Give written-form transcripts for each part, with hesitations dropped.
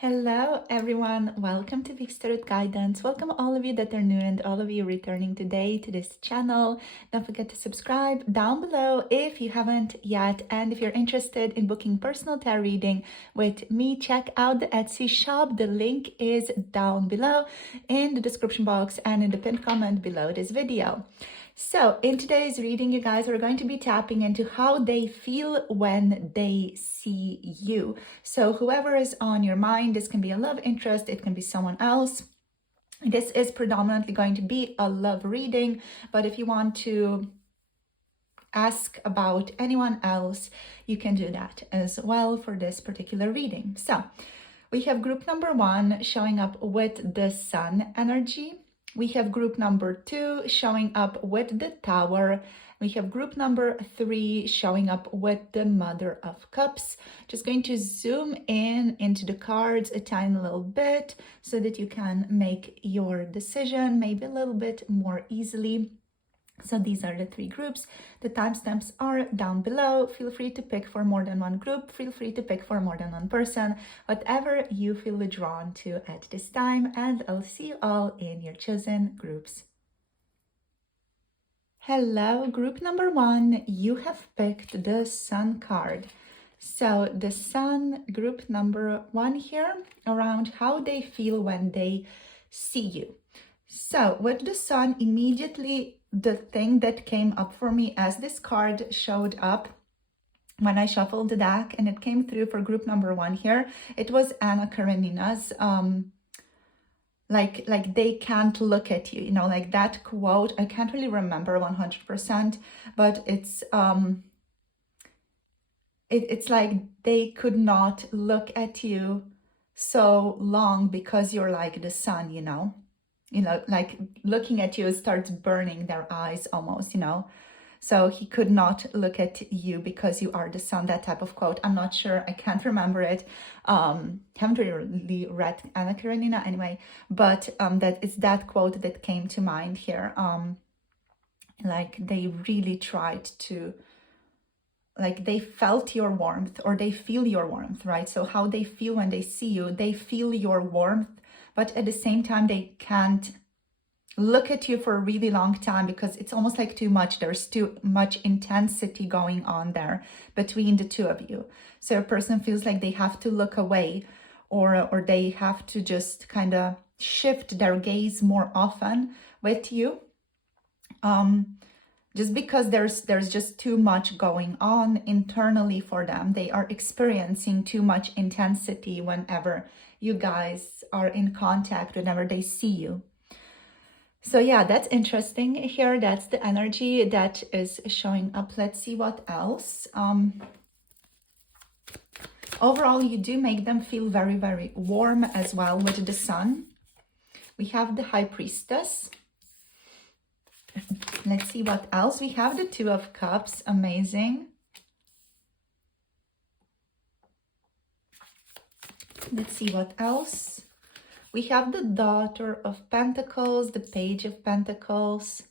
Hello everyone, welcome to Big Spirit Guidance. Welcome all of you that are new and all of you returning today to this channel. Don't forget to subscribe down below if you haven't yet, and if you're interested in booking personal tarot reading with me, check out the Etsy shop. The link is down below in the description box and in the pinned comment below this video. So in today's reading, you guys, we're going to be tapping into how they feel when they see you. So whoever is on your mind, this can be a love interest, it can be someone else. This is predominantly going to be a love reading, but if you want to ask about anyone else, you can do that as well for this particular reading. So we have group number 1 showing up with the Sun energy. We have group number 2 showing up with the Tower. We have group number 3 showing up with the Mother of Cups. Just going to zoom in into the cards a tiny little bit so that you can make your decision maybe a little bit more easily. So these are the 3 groups. The timestamps are down below. Feel free to pick for more than one group. Feel free to pick for more than one person, whatever you feel drawn to at this time. And I'll see you all in your chosen groups. Hello, group number 1. You have picked the Sun card. So the Sun, group number 1 here, around how they feel when they see you. So with the Sun, immediately the thing that came up for me as this card showed up when I shuffled the deck and it came through for group number 1 here, it was Anna Karenina's like they can't look at you, you know, like that quote. I can't really remember 100%, but it's like they could not look at you so long because you're like the sun, you know, like looking at you starts burning their eyes almost, you know. So he could not look at you because you are the sun, that type of quote. I'm not sure, I can't remember it. Haven't really read Anna Karenina anyway, but that it's that quote that came to mind here. Like they really tried to, like they felt your warmth, or they feel your warmth, right? So how they feel when they see you, they feel your warmth, but at the same time, they can't look at you for a really long time because it's almost like too much. There's too much intensity going on there between the two of you. So a person feels like they have to look away, or they have to just kind of shift their gaze more often with you. Just because there's just too much going on internally for them. They are experiencing too much intensity whenever you guys are in contact, whenever they see you. So yeah, that's interesting here. That's the energy that is showing up. Let's see what else. Overall, you do make them feel very, very warm as well with the Sun. We have the High Priestess. Let's see what else. We have the Two of Cups. Amazing. Let's see what else. We have the Daughter of Pentacles, the Page of Pentacles.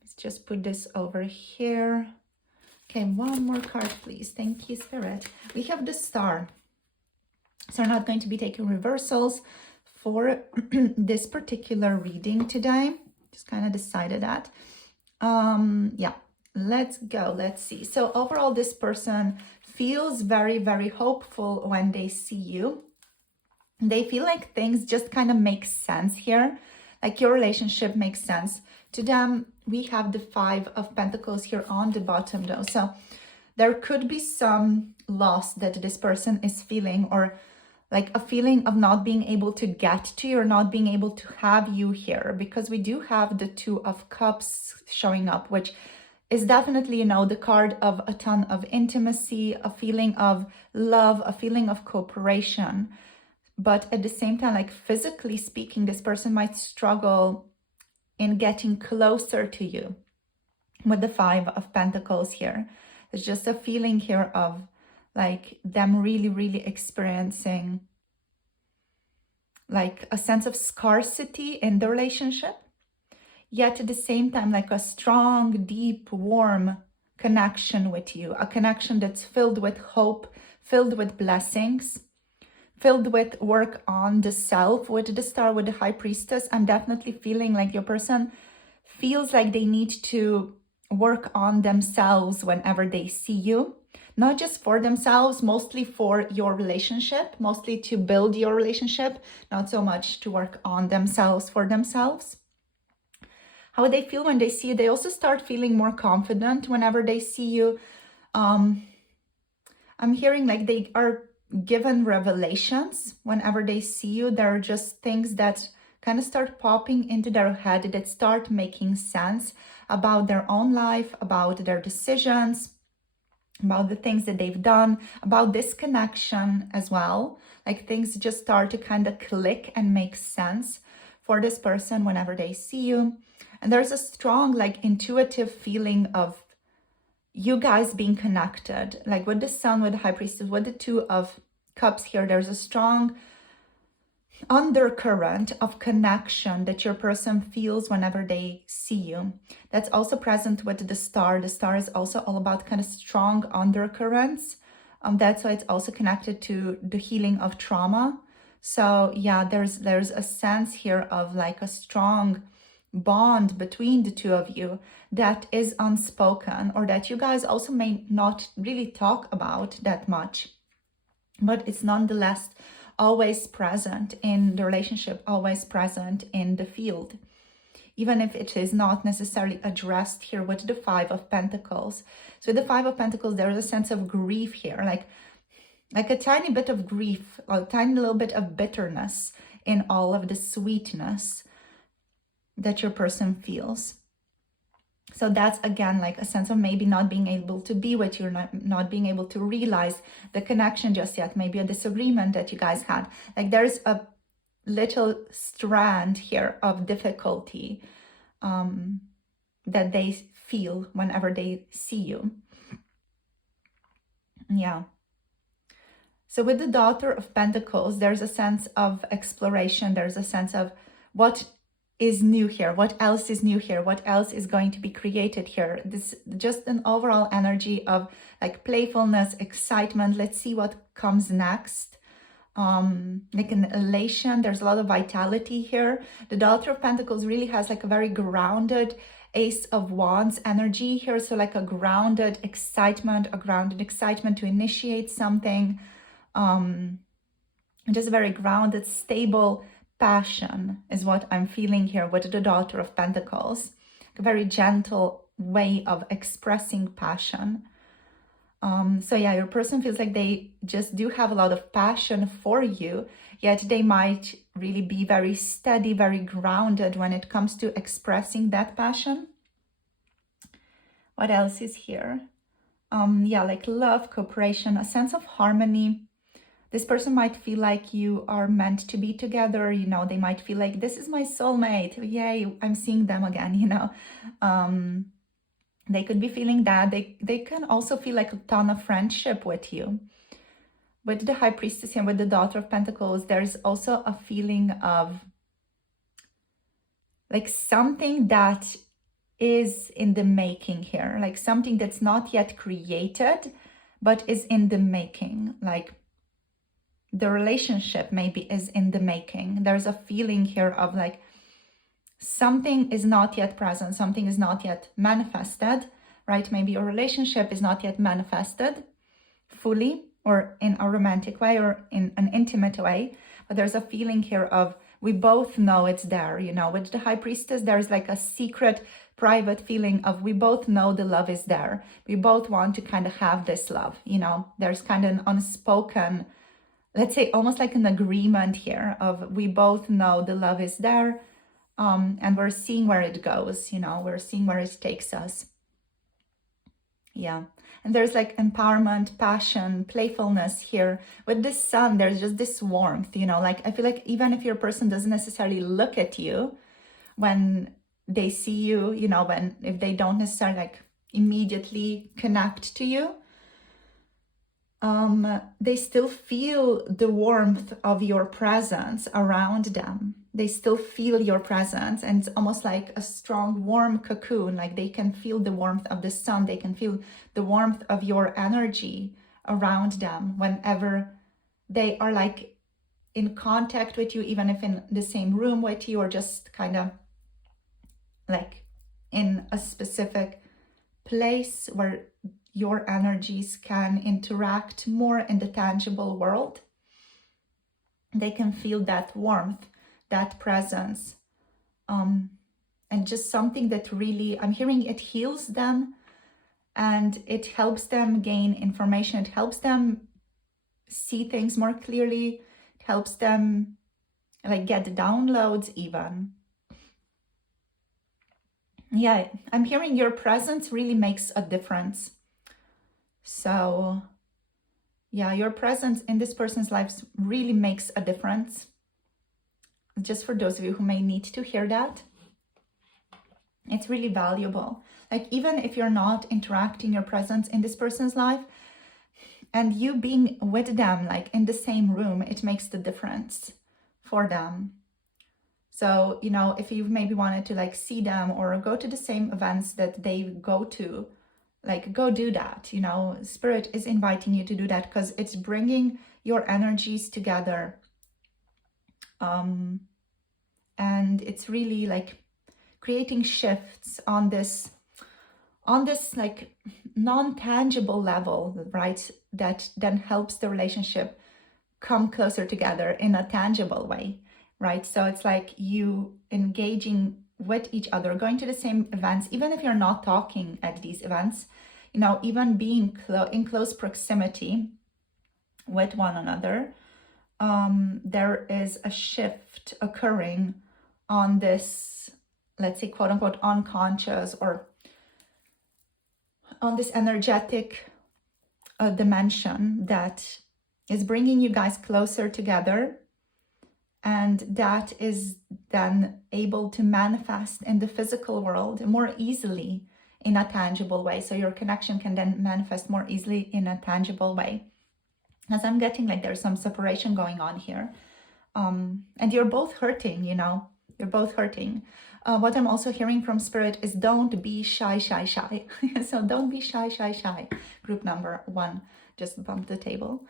Let's just put this over here. Okay, one more card, please. Thank you, Spirit. We have the Star. So I'm not going to be taking reversals for this particular reading today. Just kind of decided that. Yeah, let's go. Let's see. So overall, this person feels very, very hopeful when they see you. They feel like things just kind of make sense here. Like your relationship makes sense to them. We have the Five of Pentacles here on the bottom though. So there could be some loss that this person is feeling, or like a feeling of not being able to get to you, or not being able to have you here, because we do have the Two of Cups showing up, which is definitely, you know, the card of a ton of intimacy, a feeling of love, a feeling of cooperation. But at the same time, like physically speaking, this person might struggle in getting closer to you with the Five of Pentacles here. There's just a feeling here of like them really, really experiencing like a sense of scarcity in the relationship, yet at the same time, like a strong, deep, warm connection with you, a connection that's filled with hope, filled with blessings. filled with work on the self. With the star, with the high priestess, I'm definitely feeling like your person feels like they need to work on themselves whenever they see you. Not just for themselves, mostly for your relationship, mostly to build your relationship, not so much to work on themselves for themselves. How they feel when they see you, they also start feeling more confident whenever they see you. I'm hearing like they are given revelations whenever they see you. There are just things that kind of start popping into their head that start making sense about their own life, about their decisions, about the things that they've done, about this connection as well. Like things just start to kind of click and make sense for this person whenever they see you. And there's a strong, like, intuitive feeling of you guys being connected. Like with the Sun, with the High Priestess, with the Two of Cups here, there's a strong undercurrent of connection that your person feels whenever they see you. That's also present with the Star. The Star is also all about kind of strong undercurrents. That's why it's also connected to the healing of trauma. So yeah, there's a sense here of like a strong bond between the two of you that is unspoken, or that you guys also may not really talk about that much, but it's nonetheless always present in the relationship, always present in the field, even if it is not necessarily addressed here with the Five of Pentacles. So with the Five of Pentacles, there is a sense of grief here, like a tiny bit of grief, a tiny little bit of bitterness in all of the sweetness that your person feels. So that's, again, like a sense of maybe not being able to be with you, not being able to realize the connection just yet, maybe a disagreement that you guys had. Like there's a little strand here of difficulty that they feel whenever they see you. Yeah. So with the Daughter of Pentacles, there's a sense of exploration. There's a sense of what is new here, what else is new here, what else is going to be created here. This just an overall energy of like playfulness, excitement. Let's see what comes next. Like an elation. There's a lot of vitality here. The Daughter of Pentacles really has like a very grounded Ace of Wands energy here. So like a grounded excitement to initiate something. Just very grounded, stable passion is what I'm feeling here with the Daughter of Pentacles. A very gentle way of expressing passion. So yeah, your person feels like they just do have a lot of passion for you, yet they might really be very steady, very grounded when it comes to expressing that passion. What else is here? Yeah, like love, cooperation, a sense of harmony. This person might feel like you are meant to be together, you know, they might feel like this is my soulmate. Yay, I'm seeing them again, you know. They could be feeling that. They can also feel like a ton of friendship with you. With the High Priestess and with the Daughter of Pentacles, there's also a feeling of like something that is in the making here, like something that's not yet created, but is in the making. Like the relationship maybe is in the making. There's a feeling here of like something is not yet present, something is not yet manifested, right? Maybe your relationship is not yet manifested fully, or in a romantic way, or in an intimate way, but there's a feeling here of we both know it's there, you know. With the High Priestess, there's like a secret, private feeling of we both know the love is there. We both want to kind of have this love, you know. There's kind of an unspoken, let's say almost like an agreement here of we both know the love is there. And we're seeing where it goes, you know, we're seeing where it takes us. Yeah. And there's like empowerment, passion, playfulness here. With this Sun, there's just this warmth, you know, like I feel like even if your person doesn't necessarily look at you when they see you, you know, if they don't necessarily like immediately connect to you, they still feel the warmth of your presence around them. They still feel your presence, and it's almost like a strong, warm cocoon. Like they can feel the warmth of the Sun. They can feel the warmth of your energy around them whenever they are like in contact with you, even if in the same room with you, or just kind of like in a specific place where your energies can interact more in the tangible world. They can feel that warmth, that presence, and just something that really, I'm hearing it heals them, and it helps them gain information. It helps them see things more clearly. It helps them like get downloads even. Yeah, I'm hearing your presence really makes a difference. So yeah, your presence in this person's life really makes a difference. Just for those of you who may need to hear that, it's really valuable. Like even if you're not interacting, your presence in this person's life and you being with them, like in the same room, it makes the difference for them. So, you know, if you maybe wanted to like see them or go to the same events that they go to, like go do that. You know, Spirit is inviting you to do that because it's bringing your energies together. And it's really like creating shifts on this like non-tangible level, right? That then helps the relationship come closer together in a tangible way, right? So it's like you engaging with each other, going to the same events, even if you're not talking at these events, you know, even being in close proximity with one another, there is a shift occurring on this, let's say, quote unquote, unconscious, or on this energetic dimension that is bringing you guys closer together. And that is then able to manifest in the physical world more easily in a tangible way. So your connection can then manifest more easily in a tangible way. As I'm getting like there's some separation going on here. And you're both hurting, you know, you're both hurting. What I'm also hearing from Spirit is don't be shy. So don't be shy. Group number 1, just bump the table.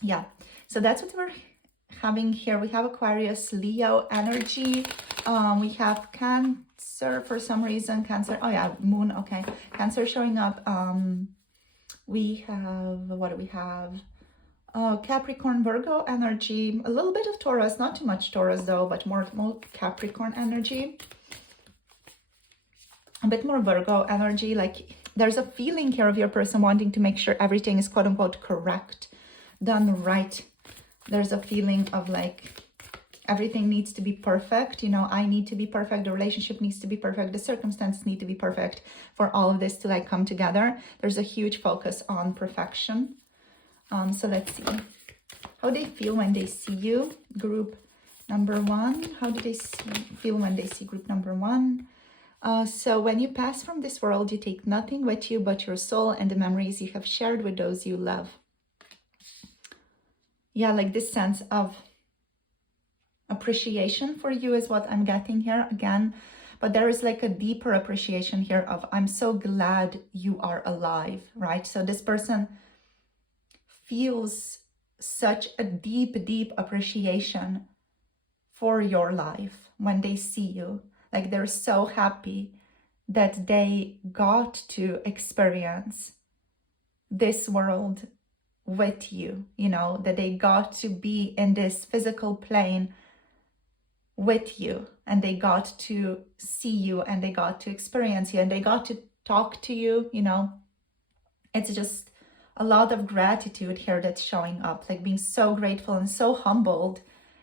Yeah, so that's what we're having here. We have Aquarius, Leo energy. We have Cancer for some reason. Cancer, oh yeah, Moon, okay. Cancer showing up. We have, what do we have? Capricorn, Virgo energy. A little bit of Taurus, not too much Taurus though, but more Capricorn energy. A bit more Virgo energy. Like there's a feeling here of your person wanting to make sure everything is quote unquote correct, done right. There's a feeling of like everything needs to be perfect. You know, I need to be perfect. The relationship needs to be perfect. The circumstances need to be perfect for all of this to like come together. There's a huge focus on perfection. So let's see how they feel when they see you. Group number 1. How do they feel when they see group number 1? So when you pass from this world, you take nothing with you but your soul and the memories you have shared with those you love. Yeah, like this sense of appreciation for you is what I'm getting here again. But there is like a deeper appreciation here of I'm so glad you are alive, right? So this person feels such a deep appreciation for your life when they see you. Like they're so happy that they got to experience this world with you, you know, that they got to be in this physical plane with you, and they got to see you, and they got to experience you, and they got to talk to you, you know. It's just a lot of gratitude here that's showing up, like being so grateful and so humbled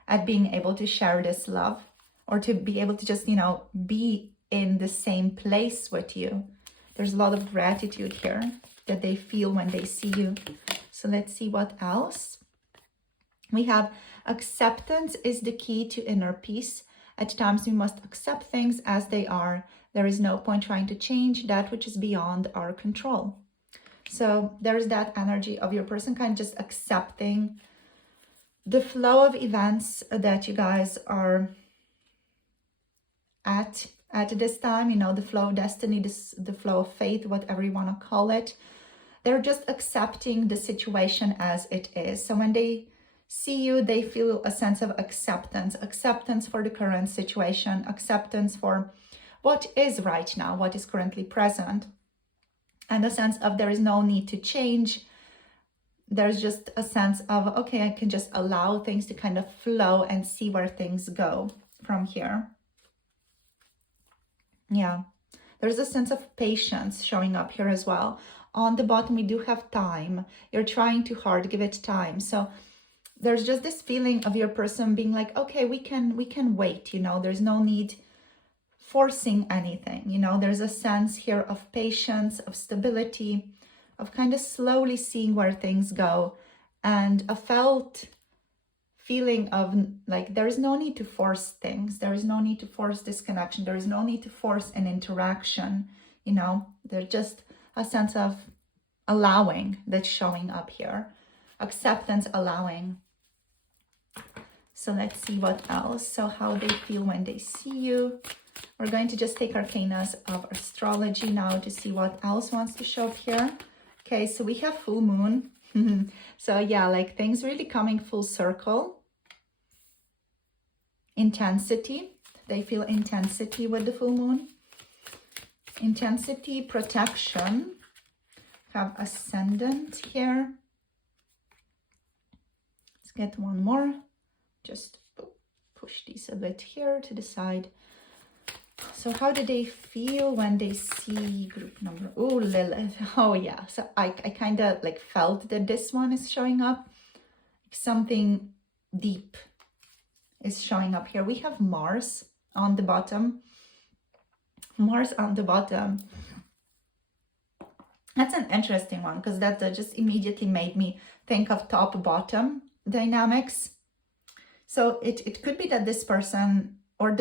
at being able to share this love, or to be able to just, you know, be in the same place with you. There's a lot of gratitude here that they feel when they see you. So let's see what else. We have acceptance is the key to inner peace. At times we must accept things as they are. There is no point trying to change that which is beyond our control. So there's that energy of your person kind of just accepting the flow of events that you guys are at this time, you know, the flow of destiny, the flow of faith, whatever you want to call it. They're just accepting the situation as it is. So when they see you, they feel a sense of acceptance for the current situation, acceptance for what is right now, what is currently present, and a sense of there is no need to change. There's just a sense of, okay, I can just allow things to kind of flow and see where things go from here. Yeah, there's a sense of patience showing up here as well. On the bottom, we do have time. You're trying too hard, give it time. So there's just this feeling of your person being like, okay, we can wait, you know, there's no need forcing anything, you know, there's a sense here of patience, of stability, of kind of slowly seeing where things go, and a felt feeling of like, there is no need to force things. There is no need to force this connection. There is no need to force an interaction, you know, there's just a sense of allowing that's showing up here. Acceptance, allowing. So let's see what else. So how they feel when they see you. We're going to just take arcanas of astrology now to see what else wants to show up here. Okay, so we have full moon. So yeah, like things really coming full circle. Intensity. They feel intensity with the full moon. Intensity, protection. Have ascendant here. Let's get one more. Just push these a bit here to the side. So how do they feel when they see group number? Oh, Lilith. Oh yeah. So I kind of like felt that this one is showing up. Something deep is showing up here. We have Mars on the bottom. Mars on the bottom. That's an interesting one because that just immediately made me think of top-bottom dynamics. So it could be that this person, or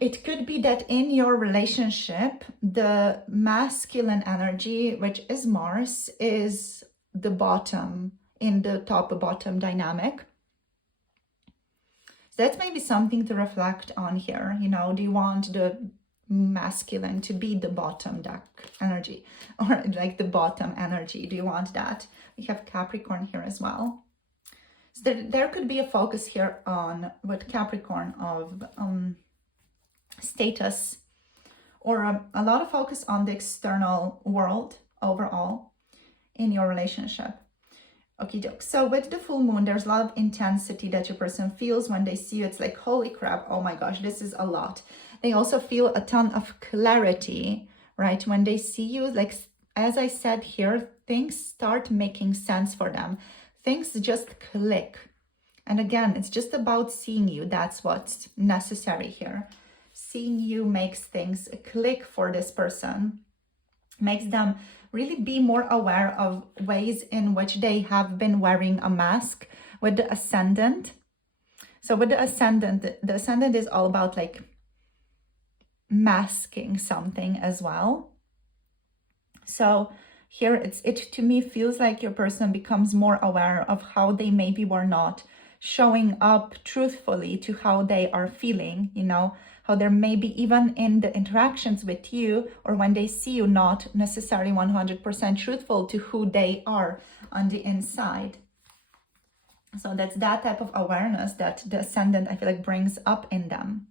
it could be that in your relationship, the masculine energy, which is Mars, is the bottom in the top-bottom dynamic. So that's maybe something to reflect on here. You know, do you want the masculine to be the bottom deck energy, or like the bottom energy? Do you want that? We have Capricorn here as well. So there could be a focus here on, with Capricorn, of status, or a lot of focus on the external world overall in your relationship. Okay, doke. So with the full moon, there's a lot of intensity that your person feels when they see you. It's like, holy crap, oh my gosh, this is a lot. They also feel a ton of clarity, right? When they see you, like, as I said here, things start making sense for them. Things just click. And again, it's just about seeing you. That's what's necessary here. Seeing you makes things click for this person, makes them really be more aware of ways in which they have been wearing a mask with the ascendant. So with the ascendant is all about like masking something as well. So here it to me feels like your person becomes more aware of how they maybe were not showing up truthfully to how they are feeling, you know, how they're maybe even in the interactions with you, or when they see you, not necessarily 100% truthful to who they are on the inside. So that's that type of awareness that the ascendant, I feel like, brings up in them.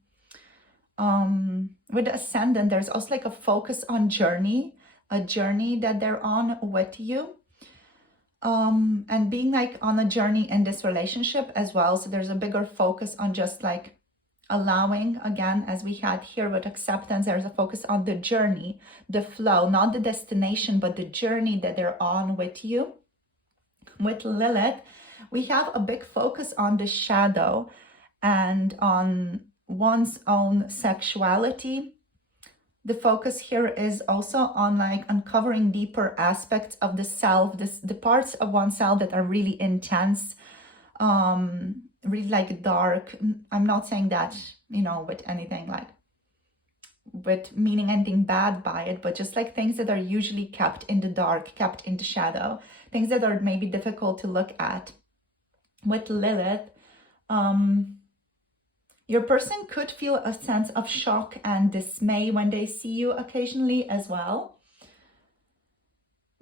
With the ascendant, there's also like a focus on journey, a journey that they're on with you. And being like on a journey in this relationship as well. So there's a bigger focus on just like allowing, again, as we had here with acceptance, there's a focus on the journey, the flow, not the destination, but the journey that they're on with you. With Lilith, we have a big focus on the shadow and on one's own sexuality. The focus here is also on like uncovering deeper aspects of the self, the parts of oneself that are really intense, really like dark. I'm not saying that, you know, with anything like, with meaning anything bad by it, but just like things that are usually kept in the dark, kept in the shadow, things that are maybe difficult to look at. With Lilith, your person could feel a sense of shock and dismay when they see you occasionally as well.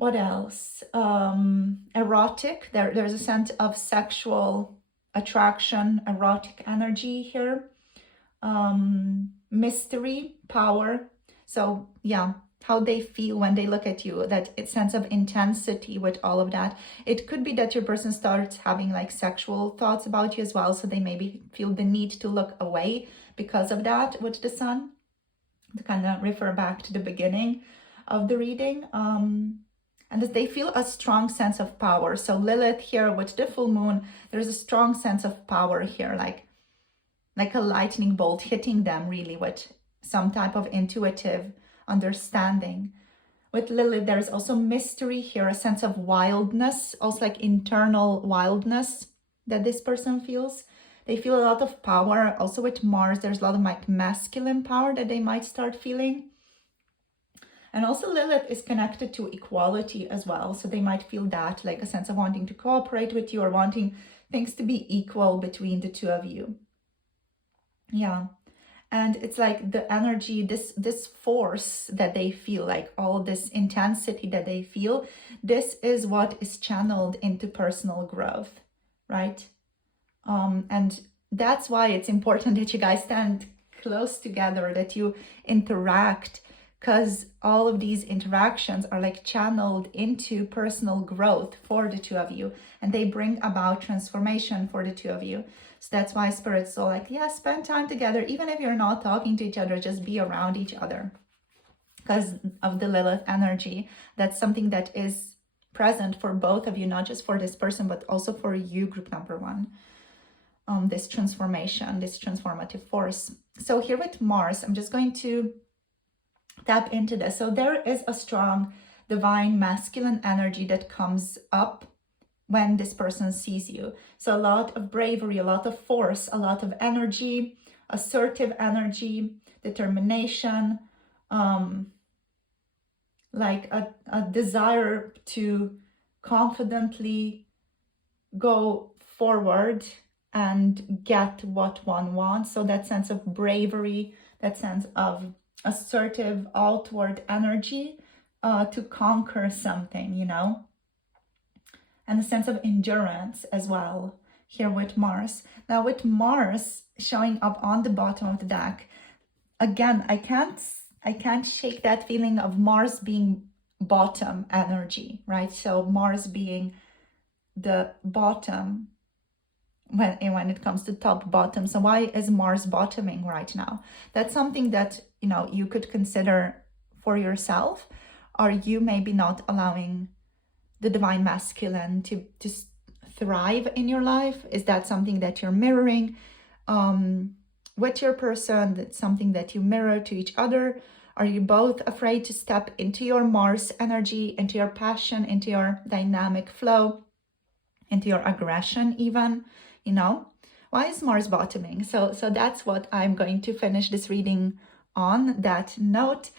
What else? Erotic. There's a sense of sexual attraction, erotic energy here. Mystery, power. So yeah, how they feel when they look at you, that sense of intensity with all of that. It could be that your person starts having like sexual thoughts about you as well, so they maybe feel the need to look away because of that with the sun, to kind of refer back to the beginning of the reading. And that they feel a strong sense of power. So Lilith here with the full moon, there's a strong sense of power here, like a lightning bolt hitting them really with some type of intuitive understanding. With Lilith, there's also mystery here, a sense of wildness, also like internal wildness that this person feels. They feel a lot of power. Also with Mars, there's a lot of like masculine power that they might start feeling. And also Lilith is connected to equality as well. So they might feel that, like a sense of wanting to cooperate with you or wanting things to be equal between the two of you. Yeah. And it's like the energy, this force that they feel, like all this intensity that they feel, this is what is channeled into personal growth, right? And that's why it's important that you guys stand close together, that you interact, because all of these interactions are like channeled into personal growth for the two of you, and they bring about transformation for the two of you. So that's why Spirit's so like, yeah, spend time together. Even if you're not talking to each other, just be around each other because of the Lilith energy. That's something that is present for both of you, not just for this person, but also for you, group number one. This transformation, this transformative force. So here with Mars, I'm just going to tap into this. So there is a strong divine masculine energy that comes up when this person sees you. So a lot of bravery, a lot of force, a lot of energy, assertive energy, determination, like a desire to confidently go forward and get what one wants. So that sense of bravery, that sense of assertive outward energy to conquer something, you know, and a sense of endurance as well here with Mars. Now with Mars showing up on the bottom of the deck, again, I can't shake that feeling of Mars being bottom energy, right? So Mars being the bottom when it comes to top bottom. So why is Mars bottoming right now? That's something that, you know, you could consider for yourself. Are you maybe not allowing the divine masculine to thrive in your life? Is that something that you're mirroring with your person? That's something that you mirror to each other? Are you both afraid to step into your Mars energy, into your passion, into your dynamic flow, into your aggression even, you know? Why is Mars bottoming? So that's what I'm going to finish this reading on, that note,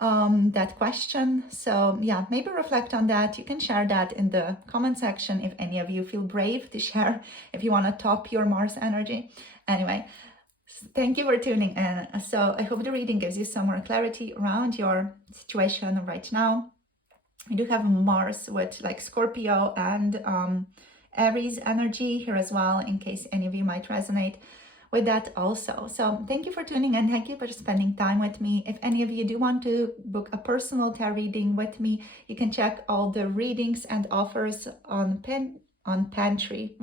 that question. So yeah, maybe reflect on that. You can share that in the comment section if any of you feel brave to share, if you want to top your Mars energy. Anyway, thank you for tuning in. So I hope the reading gives you some more clarity around your situation right now. We do have Mars with like Scorpio and Aries energy here as well, in case any of you might resonate with that also. So thank you for tuning in. Thank you for spending time with me. If any of you do want to book a personal tarot reading with me, you can check all the readings and offers on Pantry.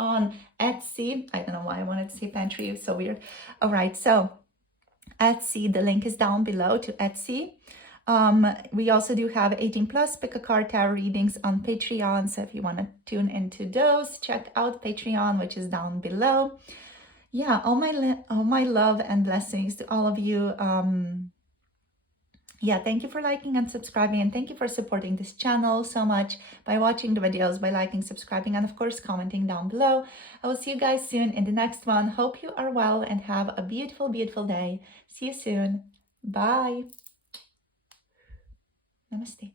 On Etsy. I don't know why I wanted to say Pantry. It's so weird. All right. So Etsy, the link is down below to Etsy. We also do have 18 plus pick a card tarot readings on Patreon. So if you want to tune into those, check out Patreon, which is down below. Yeah, all my love and blessings to all of you. Yeah, thank you for liking and subscribing, and thank you for supporting this channel so much by watching the videos, by liking, subscribing, and of course commenting down below. I will see you guys soon in the next one. Hope you are well and have a beautiful, beautiful day. See you soon. Bye. Namaste.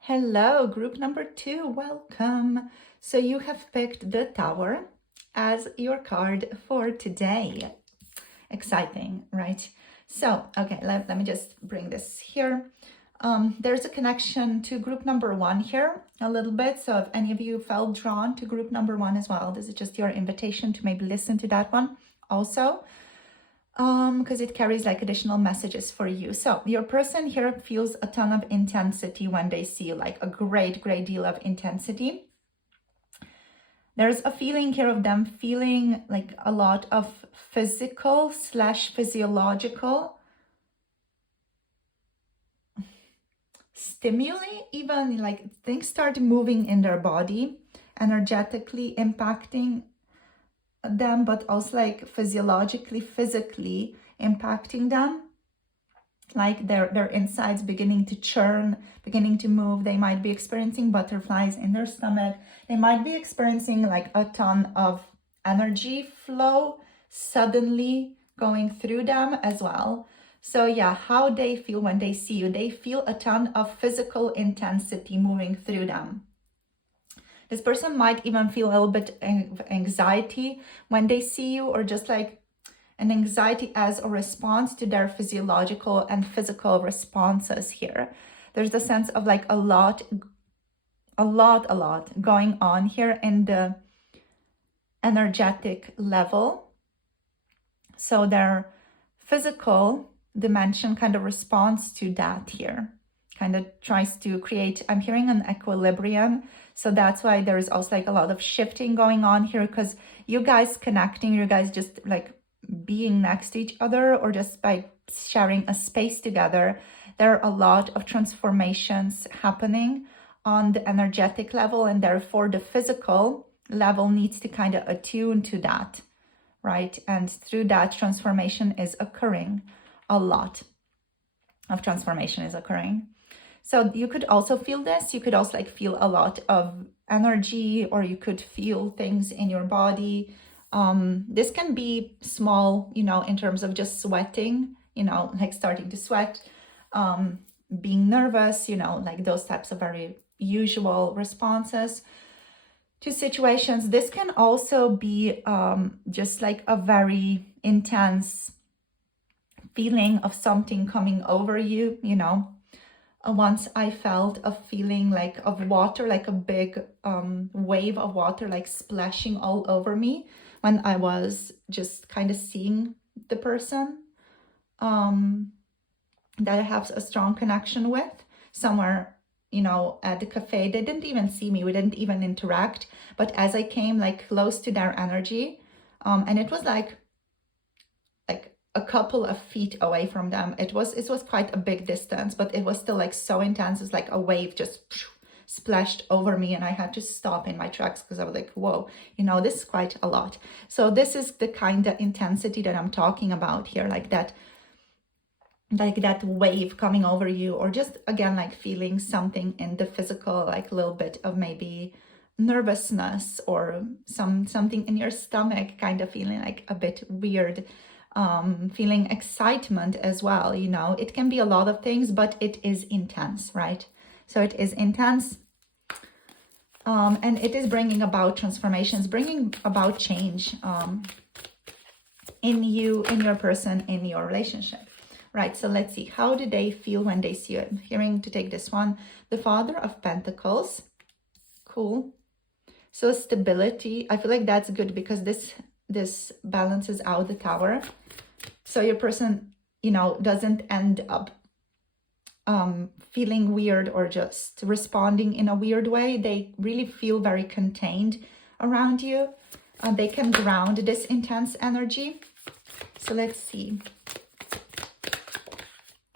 Hello, group number 2. Welcome. So you have picked the Tower as your card for today. Exciting, right? So, okay, let me just bring this here. There's a connection to group number 1 here a little bit. So if any of you felt drawn to group number 1 as well, this is just your invitation to maybe listen to that one also, because it carries like additional messages for you. So your person here feels a ton of intensity when they see you, like a great deal of intensity. There's a feeling here of them feeling like a lot of physical / physiological stimuli, even like things start moving in their body, energetically impacting them, but also like physiologically, physically impacting them. Like their insides beginning to churn, beginning to move. They might be experiencing butterflies in their stomach. They might be experiencing like a ton of energy flow suddenly going through them as well. So yeah, how they feel when they see you, they feel a ton of physical intensity moving through them. This person might even feel a little bit of anxiety when they see you, or just like an anxiety as a response to their physiological and physical responses here. There's the sense of like a lot going on here in the energetic level. So their physical dimension kind of responds to that here, kind of tries to create, I'm hearing an equilibrium. So that's why there is also like a lot of shifting going on here, because you guys connecting, you guys just like being next to each other, or just by sharing a space together, there are a lot of transformations happening on the energetic level, and therefore the physical level needs to kind of attune to that, right? And through that, transformation is occurring. A lot of transformation is occurring. So you could also feel this. You could also like feel a lot of energy, or you could feel things in your body. This can be small, you know, in terms of just sweating, you know, like starting to sweat, being nervous, you know, like those types of very usual responses to situations. This can also be just like a very intense feeling of something coming over you, you know. Once I felt a feeling like of water, like a big wave of water, like splashing all over me when I was just kind of seeing the person that I have a strong connection with somewhere, you know, at the cafe. They didn't even see me. We didn't even interact. But as I came like close to their energy, and it was like a couple of feet away from them. It was quite a big distance, but it was still like so intense. It's like a wave just splashed over me, and I had to stop in my tracks because I was like, whoa, you know, this is quite a lot. So this is the kind of intensity that I'm talking about here, like that wave coming over you, or just again like feeling something in the physical, like a little bit of maybe nervousness, or something in your stomach, kind of feeling like a bit weird. Feeling excitement as well, you know. It can be a lot of things, but it is intense, right? So it is intense, and it is bringing about transformations, bringing about change in you, in your person, in your relationship, right? So let's see, how do they feel when they see you? I'm hearing to take this one, the Father of Pentacles. Cool. So stability, I feel like that's good, because this balances out the Tower. So your person, you know, doesn't end up feeling weird or just responding in a weird way. They really feel very contained around you. They can ground this intense energy. So let's see.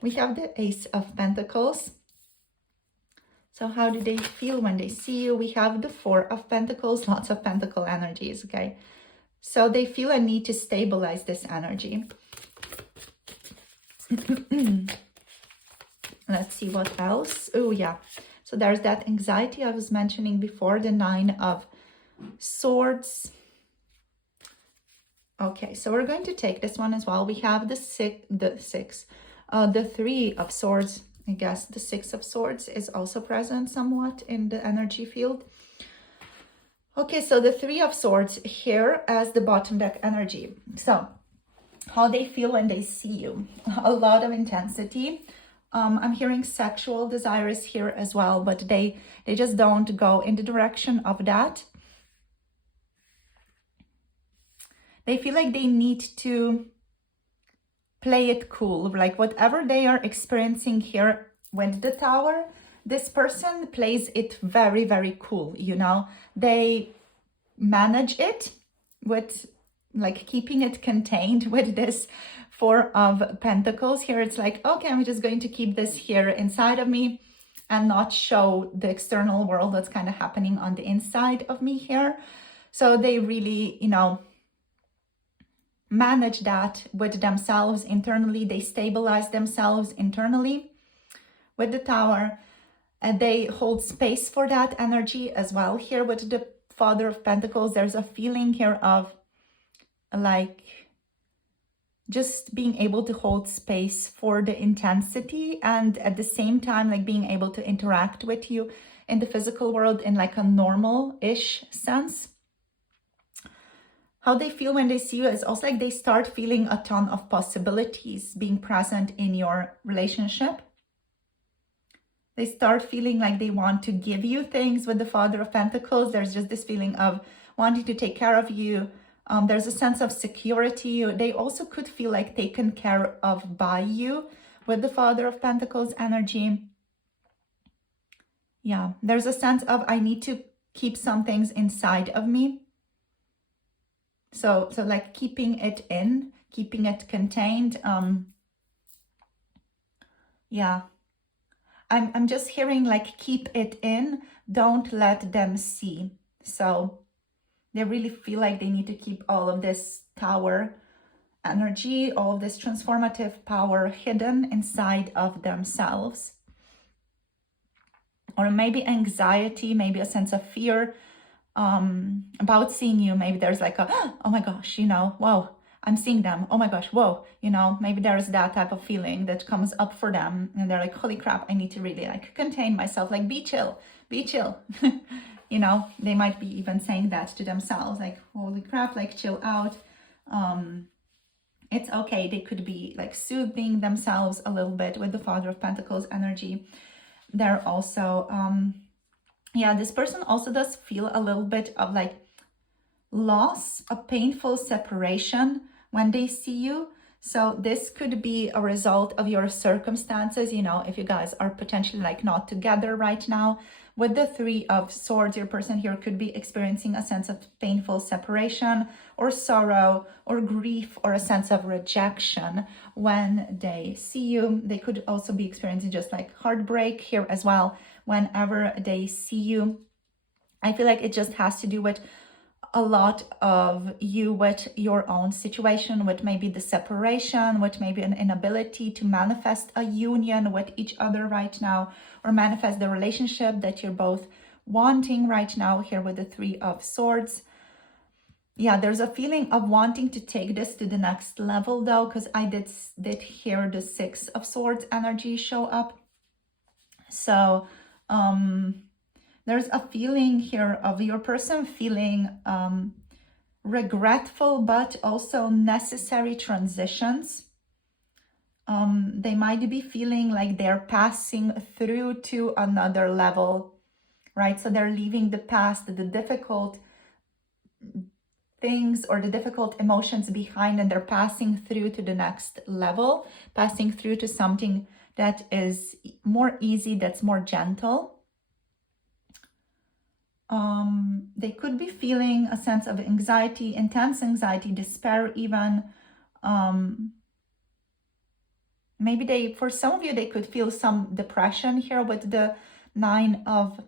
We have the Ace of Pentacles. So how do they feel when they see you? We have the Four of Pentacles, lots of pentacle energies, okay? So they feel a need to stabilize this energy. Let's see what else. Oh, yeah. So there's that anxiety I was mentioning before, the Nine of Swords. Okay, so we're going to take this one as well. We have the Three of Swords. I guess the Six of Swords is also present somewhat in the energy field. Okay, so the Three of Swords here as the bottom deck energy. So how they feel when they see you. A lot of intensity, I'm hearing sexual desires here as well, but they just don't go in the direction of that. They feel like they need to play it cool, like whatever they are experiencing here with the Tower, this person plays it very, very cool, you know. They manage it with like keeping it contained with this Four of Pentacles here. It's like, okay, I'm just going to keep this here inside of me and not show the external world what's kind of happening on the inside of me here. So they really, you know, manage that with themselves internally. They stabilize themselves internally with the Tower, and they hold space for that energy as well. Here with the Father of Pentacles, there's a feeling here of like just being able to hold space for the intensity, and at the same time like being able to interact with you in the physical world in like a normal-ish sense. How they feel when they see you is also like they start feeling a ton of possibilities being present in your relationship. They start feeling like they want to give you things with the Father of Pentacles. There's just this feeling of wanting to take care of you. There's a sense of security. They also could feel like taken care of by you with the Father of Pentacles energy. Yeah, there's a sense of I need to keep some things inside of me. So like keeping it in, keeping it contained. Yeah. I'm just hearing like keep it in, don't let them see. So they really feel like they need to keep all of this Tower energy, all of this transformative power hidden inside of themselves. Or maybe anxiety, maybe a sense of fear about seeing you. Maybe there's like a, oh my gosh, you know, whoa, I'm seeing them. Oh my gosh, whoa, you know, maybe there's that type of feeling that comes up for them. And they're like, holy crap, I need to really like contain myself, like be chill, be chill. You know, they might be even saying that to themselves, like, holy crap, like chill out. It's okay. They could be like soothing themselves a little bit with the Father of Pentacles energy. They're also, yeah, this person also does feel a little bit of like loss, a painful separation when they see you. So this could be a result of your circumstances, you know, if you guys are potentially like not together right now. With the Three of Swords, your person here could be experiencing a sense of painful separation or sorrow or grief or a sense of rejection when they see you. They could also be experiencing just like heartbreak here as well whenever they see you. I feel like it just has to do with a lot of you with your own situation, with maybe the separation, with maybe an inability to manifest a union with each other right now, or manifest the relationship that you're both wanting right now here with the Three of Swords. Yeah, there's a feeling of wanting to take this to the next level though, because I did hear the Six of Swords energy show up. So there's a feeling here of your person feeling regretful, but also necessary transitions. They might be feeling like they're passing through to another level, right? So they're leaving the past, the difficult things or the difficult emotions behind, and they're passing through to the next level, passing through to something that is more easy, that's more gentle. They could be feeling a sense of anxiety, intense anxiety, despair even. Maybe for some of you, they could feel some depression here with the Nine of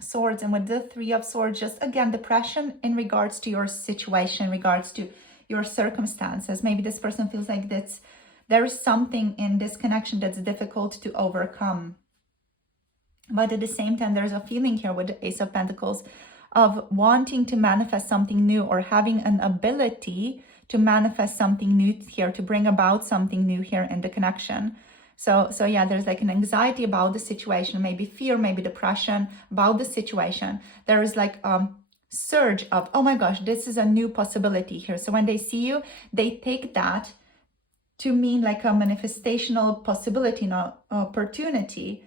Swords and with the Three of Swords. Just again, depression in regards to your situation, in regards to your circumstances. Maybe this person feels like there is something in this connection that's difficult to overcome. But at the same time, there's a feeling here with the Ace of Pentacles of wanting to manifest something new, or having an ability to manifest something new here, to bring about something new here in the connection. So yeah, there's like an anxiety about the situation, maybe fear, maybe depression about the situation. There is like surge of, oh my gosh, this is a new possibility here. So when they see you, they take that to mean like a manifestational possibility, opportunity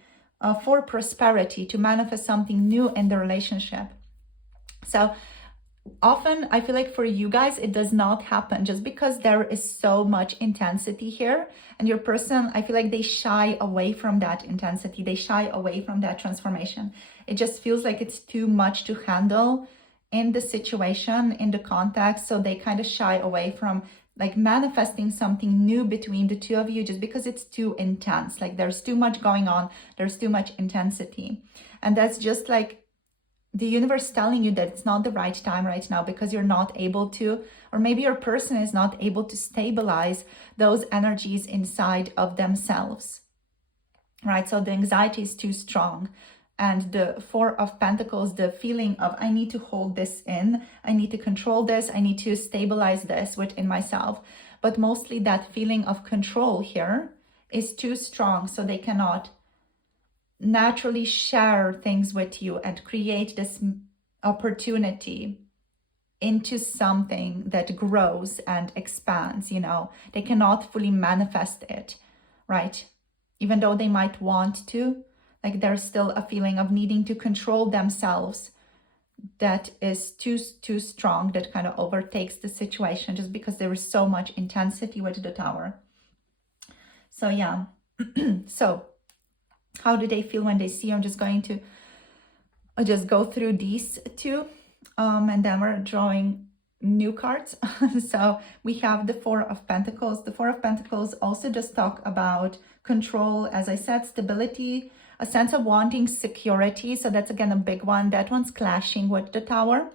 for prosperity, to manifest something new in the relationship. So often I feel like for you guys, it does not happen just because there is so much intensity here. And your person, I feel like they shy away from that intensity. They shy away from that transformation. It just feels like it's too much to handle in the situation, in the context. So they kind of shy away from like manifesting something new between the two of you just because it's too intense. Like there's too much going on. There's too much intensity. And that's just like the universe telling you that it's not the right time right now because you're not able to, or maybe your person is not able to stabilize those energies inside of themselves, right? So the anxiety is too strong. And the Four of Pentacles, the feeling of, I need to hold this in, I need to control this, I need to stabilize this within myself. But mostly that feeling of control here is too strong, so they cannot naturally share things with you and create this opportunity into something that grows and expands. They cannot fully manifest it, right? Even though they might want to, like there's still a feeling of needing to control themselves that is too strong, that kind of overtakes the situation just because there is so much intensity with the Tower. So yeah. So how do they feel when they see you? I'm just going to just go through these two, and then we're drawing new cards. So we have the Four of Pentacles. The Four of Pentacles also just talk about control, as I said, stability, a sense of wanting security. So that's again a big one. That one's clashing with the Tower.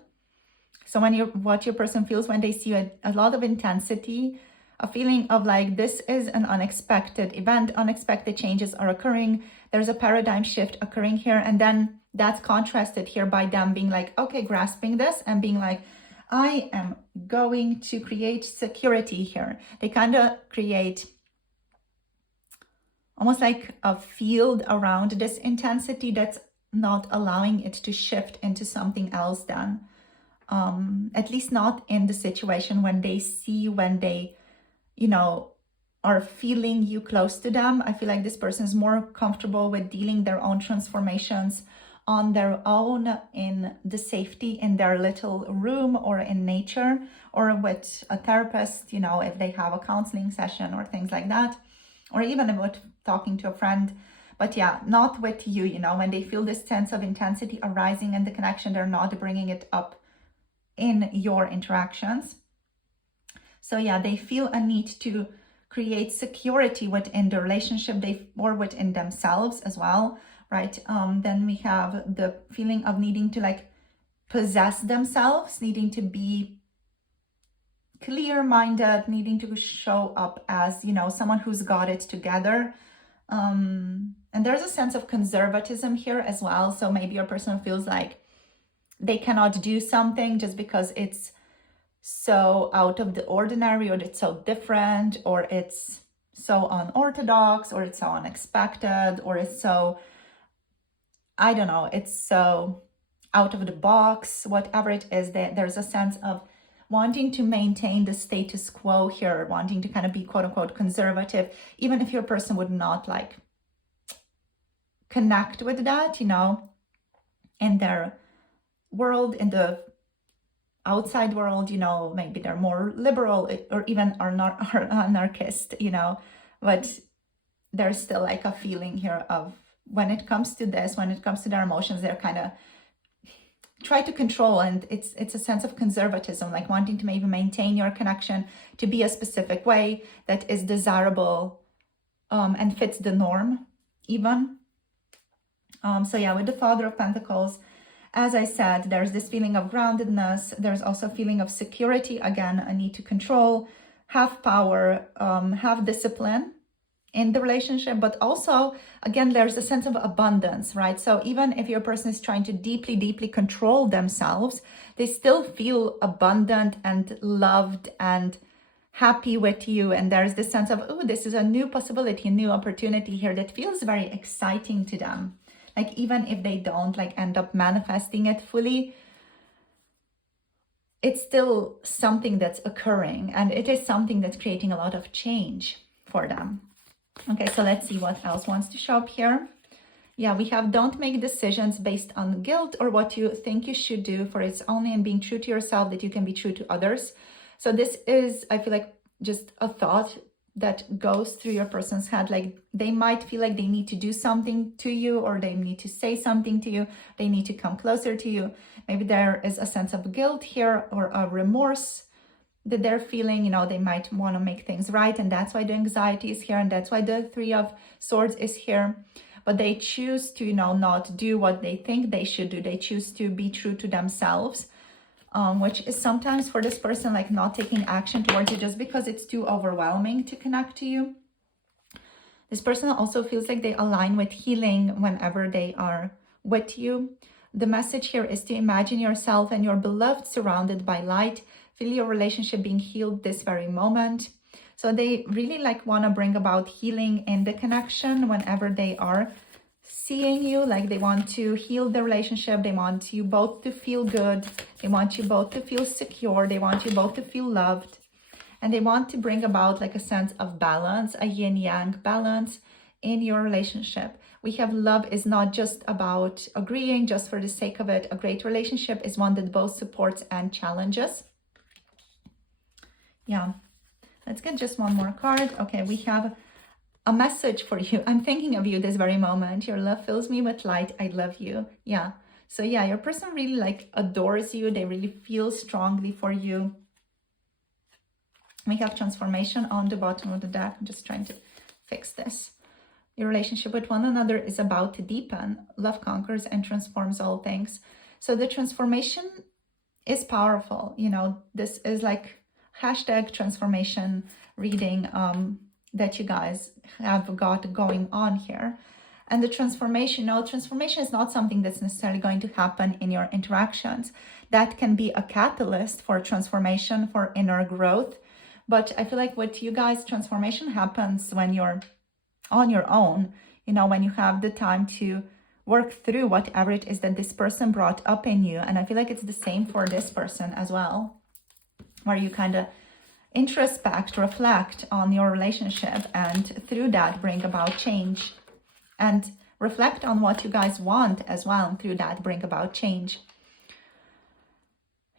So what your person feels when they see you, a lot of intensity, a feeling of like, this is an unexpected event, unexpected changes are occurring. There's a paradigm shift occurring here. And then that's contrasted here by them being like, okay, grasping this and being like, I am going to create security here. They kind of create almost like a field around this intensity that's not allowing it to shift into something else then. At least not in the situation when they are feeling you close to them. I feel like this person is more comfortable with dealing their own transformations on their own, in the safety in their little room or in nature, or with a therapist, if they have a counseling session or things like that, or even with talking to a friend. But yeah, not with you, when they feel this sense of intensity arising in the connection, they're not bringing it up in your interactions. So yeah, they feel a need to create security within the relationship, or within themselves as well, right? Then we have the feeling of needing to like possess themselves, needing to be clear-minded, needing to show up as, someone who's got it together. And there's a sense of conservatism here as well. So maybe your person feels like they cannot do something just because it's so out of the ordinary, or it's so different, or it's so unorthodox, or it's so unexpected, or it's so, I don't know, it's so out of the box. Whatever it is, there's a sense of wanting to maintain the status quo here, wanting to kind of be quote unquote conservative, even if your person would not like connect with that, in their world, in the outside world, maybe they're more liberal, or even are anarchist, but there's still like a feeling here of, when it comes to this, when it comes to their emotions, they're kind of try to control, and it's a sense of conservatism, like wanting to maybe maintain your connection to be a specific way that is desirable, and fits the norm even. So yeah, with the Father of Pentacles, as I said, there's this feeling of groundedness. There's also a feeling of security. Again, a need to control, have power, have discipline in the relationship. But also, again, there's a sense of abundance, right? So even if your person is trying to deeply, deeply control themselves, they still feel abundant and loved and happy with you. And there's this sense of, oh, this is a new possibility, a new opportunity here that feels very exciting to them. Like, even if they don't like end up manifesting it fully, it's still something that's occurring, and it is something that's creating a lot of change. for them. Okay, so let's see what else wants to show up here. Yeah, we have don't make decisions based on guilt or what you think you should do, for it's only in being true to yourself that you can be true to others. So this is, I feel like, just a thought that goes through your person's head. Like they might feel like they need to do something to you, or they need to say something to you. They need to come closer to you. Maybe there is a sense of guilt here or a remorse that they're feeling. You know, they might want to make things right, and that's why the anxiety is here, and that's why the Three of Swords is here. But they choose to, you know, not do what they think they should do. They choose to be true to themselves, which is sometimes for this person like not taking action towards you just because it's too overwhelming to connect to you. This person also feels like they align with healing whenever they are with you. The message here is to imagine yourself and your beloved surrounded by light. Feel your relationship being healed this very moment. So they really like want to bring about healing in the connection whenever they are seeing you. Like they want to heal the relationship. They want you both to feel good. They want you both to feel secure. They want you both to feel loved. And they want to bring about like a sense of balance, a yin-yang balance in your relationship. We have love is not just about agreeing just for the sake of it. A great relationship is one that both supports and challenges. Yeah. Let's get just one more card. Okay, we have a message for you. I'm thinking of you this very moment. Your love fills me with light. I love you. Yeah. So yeah, your person really like adores you. They really feel strongly for you. We have transformation on the bottom of the deck. I'm just trying to fix this. Your relationship with one another is about to deepen. Love conquers and transforms all things. So the transformation is powerful. You know, this is like hashtag transformation reading that you guys have got going on here. And the transformation, no, transformation is not something that's necessarily going to happen in your interactions. That can be a catalyst for transformation, for inner growth. But I feel like with you guys, transformation happens when you're on your own, you know, when you have the time to work through whatever it is that this person brought up in you. And I feel like it's the same for this person as well, where you kind of introspect, reflect on your relationship, and through that bring about change, and reflect on what you guys want as well, and through that bring about change.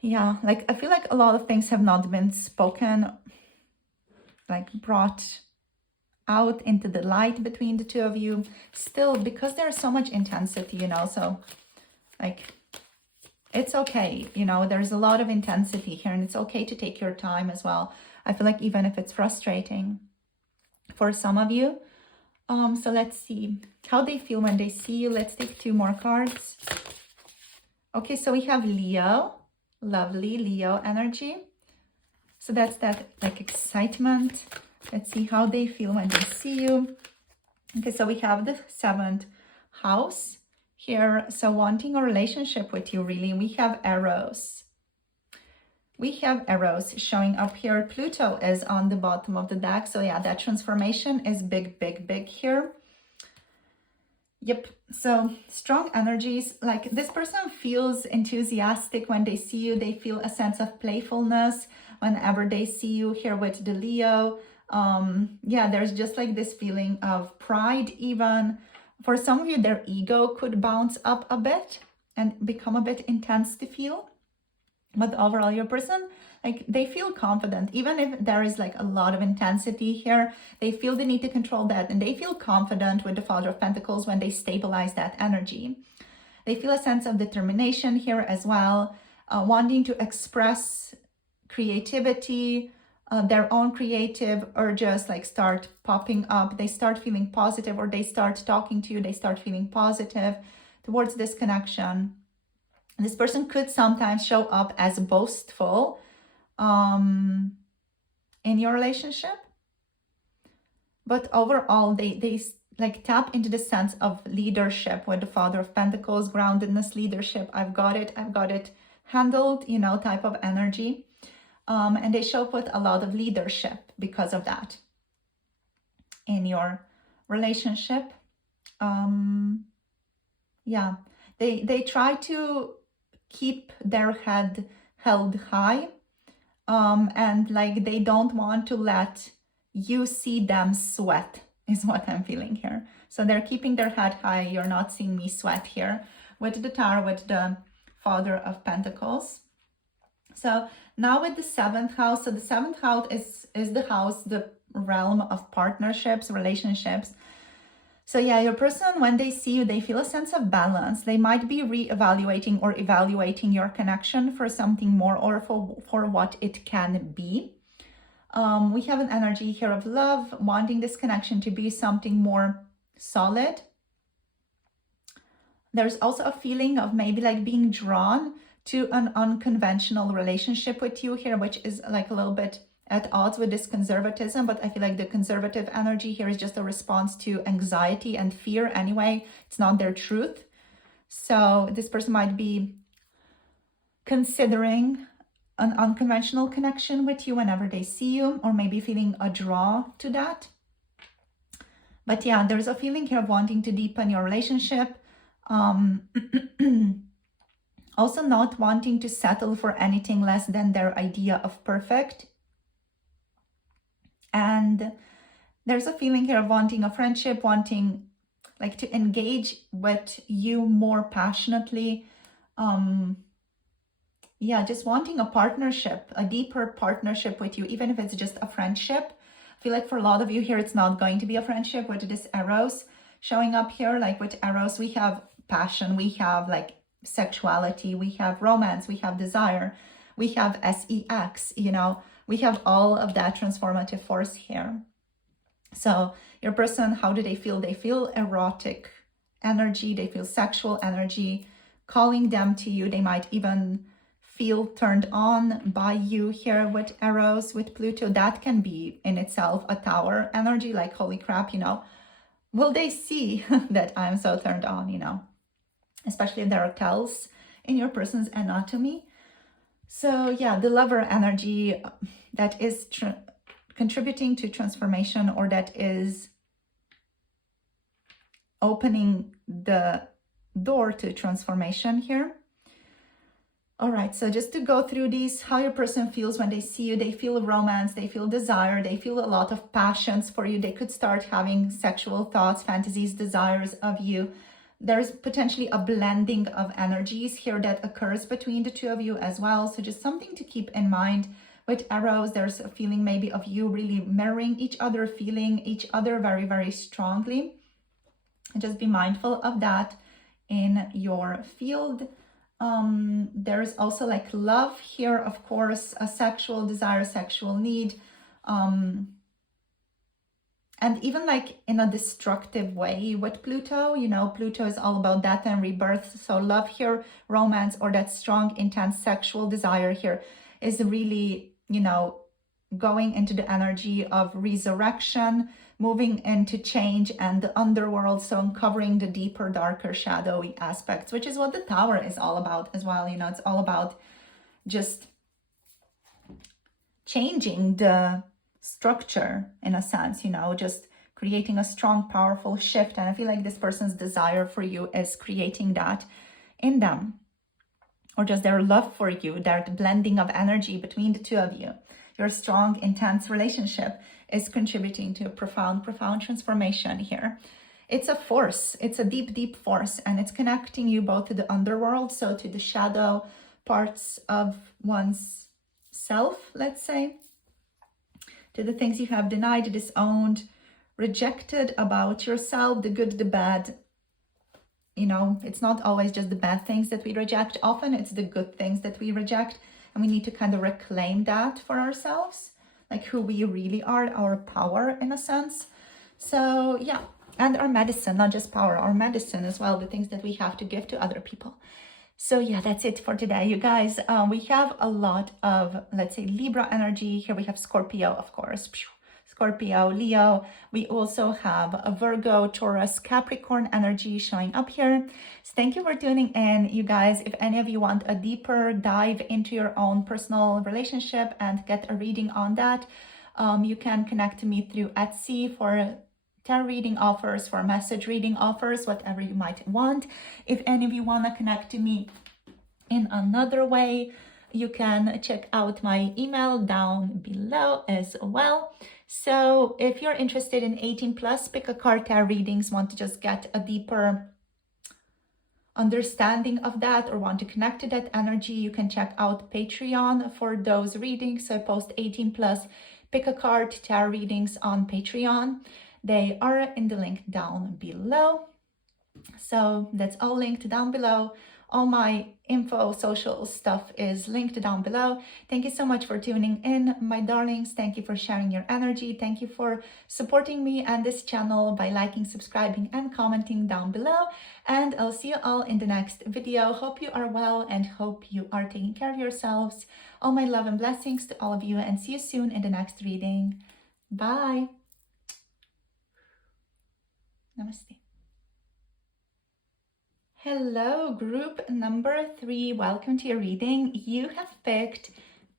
Yeah, like I feel like a lot of things have not been spoken, like brought out into the light between the two of you still, because there's so much intensity, you know. So like it's okay, you know, there's a lot of intensity here, and it's okay to take your time as well. I feel like even if it's frustrating for some of you. So let's see how they feel when they see you. Let's take two more cards. Okay, so we have Leo, lovely Leo energy. So that's that like excitement. Let's see how they feel when they see you. Okay, so we have the 7th house here. So wanting a relationship with you, really. We have Eros. We have Eros showing up here. Pluto is on the bottom of the deck. So yeah, that transformation is big, big, big here. Yep. So strong energies. Like this person feels enthusiastic when they see you. They feel a sense of playfulness whenever they see you here with the Leo. Yeah, there's just like this feeling of pride even. For some of you, their ego could bounce up a bit and become a bit intense to feel. But overall, your person, like they feel confident. Even if there is like a lot of intensity here, they feel the need to control that. And they feel confident with the Father of Pentacles when they stabilize that energy. They feel a sense of determination here as well, wanting to express creativity, their own creative urges like start popping up. They start feeling positive, or they start talking to you. They start feeling positive towards this connection. This person could sometimes show up as boastful in your relationship. But overall, they like tap into the sense of leadership with the Father of Pentacles, groundedness, leadership. I've got it handled, you know, type of energy. And they show up with a lot of leadership because of that in your relationship. Yeah, they try to keep their head held high, and like they don't want to let you see them sweat, is what I'm feeling here. So they're keeping their head high. You're not seeing me sweat here with the Tower, with the Father of Pentacles. So now with the 7th house, so the 7th house is the house, the realm of partnerships, relationships. So yeah, your person, when they see you, they feel a sense of balance. They might be re-evaluating or evaluating your connection for something more, or for what it can be. We have an energy here of love, wanting this connection to be something more solid. There's also a feeling of maybe like being drawn to an unconventional relationship with you here, which is like a little bit at odds with this conservatism, but I feel like the conservative energy here is just a response to anxiety and fear anyway. It's not their truth. So this person might be considering an unconventional connection with you whenever they see you, or maybe feeling a draw to that. But yeah, there's a feeling here of wanting to deepen your relationship. Also not wanting to settle for anything less than their idea of perfect. And there's a feeling here of wanting a friendship, wanting like to engage with you more passionately. Yeah, just wanting a partnership, a deeper partnership with you, even if it's just a friendship. I feel like for a lot of you here, it's not going to be a friendship with this arrows showing up here. Like with arrows, we have passion, we have like sexuality, we have romance, we have desire, we have sex, you know, we have all of that transformative force here. So your person, how do they feel? They feel erotic energy, they feel sexual energy calling them to you. They might even feel turned on by you here with arrows, with Pluto. That can be in itself a Tower energy, like holy crap, you know, will they see that I'm so turned on, you know, especially if there are tells in your person's anatomy. So yeah, the Lover energy that is contributing to transformation, or that is opening the door to transformation here. All right, so just to go through these, how your person feels when they see you. They feel romance, they feel desire, they feel a lot of passions for you. They could start having sexual thoughts, fantasies, desires of you. There's potentially a blending of energies here that occurs between the two of you as well. So just something to keep in mind. With arrows, there's a feeling maybe of you really mirroring each other, feeling each other very, very strongly. And just be mindful of that in your field. There's also like love here, of course, a sexual desire, sexual need, and even like in a destructive way with Pluto. You know, Pluto is all about death and rebirth. So love here, romance, or that strong, intense sexual desire here is really, you know, going into the energy of resurrection, moving into change and the underworld, so uncovering the deeper, darker, shadowy aspects, which is what the Tower is all about as well. You know, it's all about just changing the structure in a sense, you know, just creating a strong, powerful shift. And I feel like this person's desire for you is creating that in them, or just their love for you, that blending of energy between the two of you. Your strong, intense relationship is contributing to a profound, profound transformation here. It's a force, it's a deep, deep force, and it's connecting you both to the underworld, so to the shadow parts of one's self, let's say, to the things you have denied, disowned, rejected about yourself, the good, the bad. You know, it's not always just the bad things that we reject. Often it's the good things that we reject. And we need to kind of reclaim that for ourselves, like who we really are, our power in a sense. So yeah, and our medicine, not just power, our medicine as well, the things that we have to give to other people. So yeah, that's it for today, you guys. We have a lot of, let's say, Libra energy. Here we have Scorpio, of course. Scorpio, Leo. We also have a Virgo, Taurus, Capricorn energy showing up here. So thank you for tuning in, you guys. If any of you want a deeper dive into your own personal relationship and get a reading on that, you can connect to me through Etsy for tarot reading offers, for message reading offers, whatever you might want. If any of you want to connect to me in another way, you can check out my email down below as well. So if you're interested in 18 plus pick a card tarot readings, want to just get a deeper understanding of that or want to connect to that energy, you can check out Patreon for those readings. So I post 18 plus pick a card tarot readings on Patreon. They are in the link down below. So that's all linked down below. All my info, social stuff is linked down below. Thank you so much for tuning in, my darlings. Thank you for sharing your energy. Thank you for supporting me and this channel by liking, subscribing, and commenting down below. And I'll see you all in the next video. Hope you are well and hope you are taking care of yourselves. All my love and blessings to all of you, and see you soon in the next reading. Bye. Namaste. Hello, group number 3. Welcome to your reading. You have picked,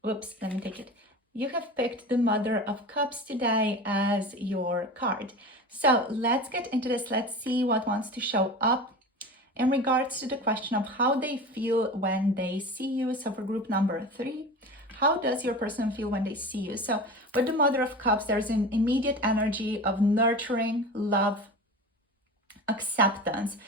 whoops, let me take it. You have picked the Mother of Cups today as your card. So let's get into this. Let's see what wants to show up in regards to the question of how they feel when they see you. So for group number 3, how does your person feel when they see you? So with the Mother of Cups, there's an immediate energy of nurturing, love, acceptance,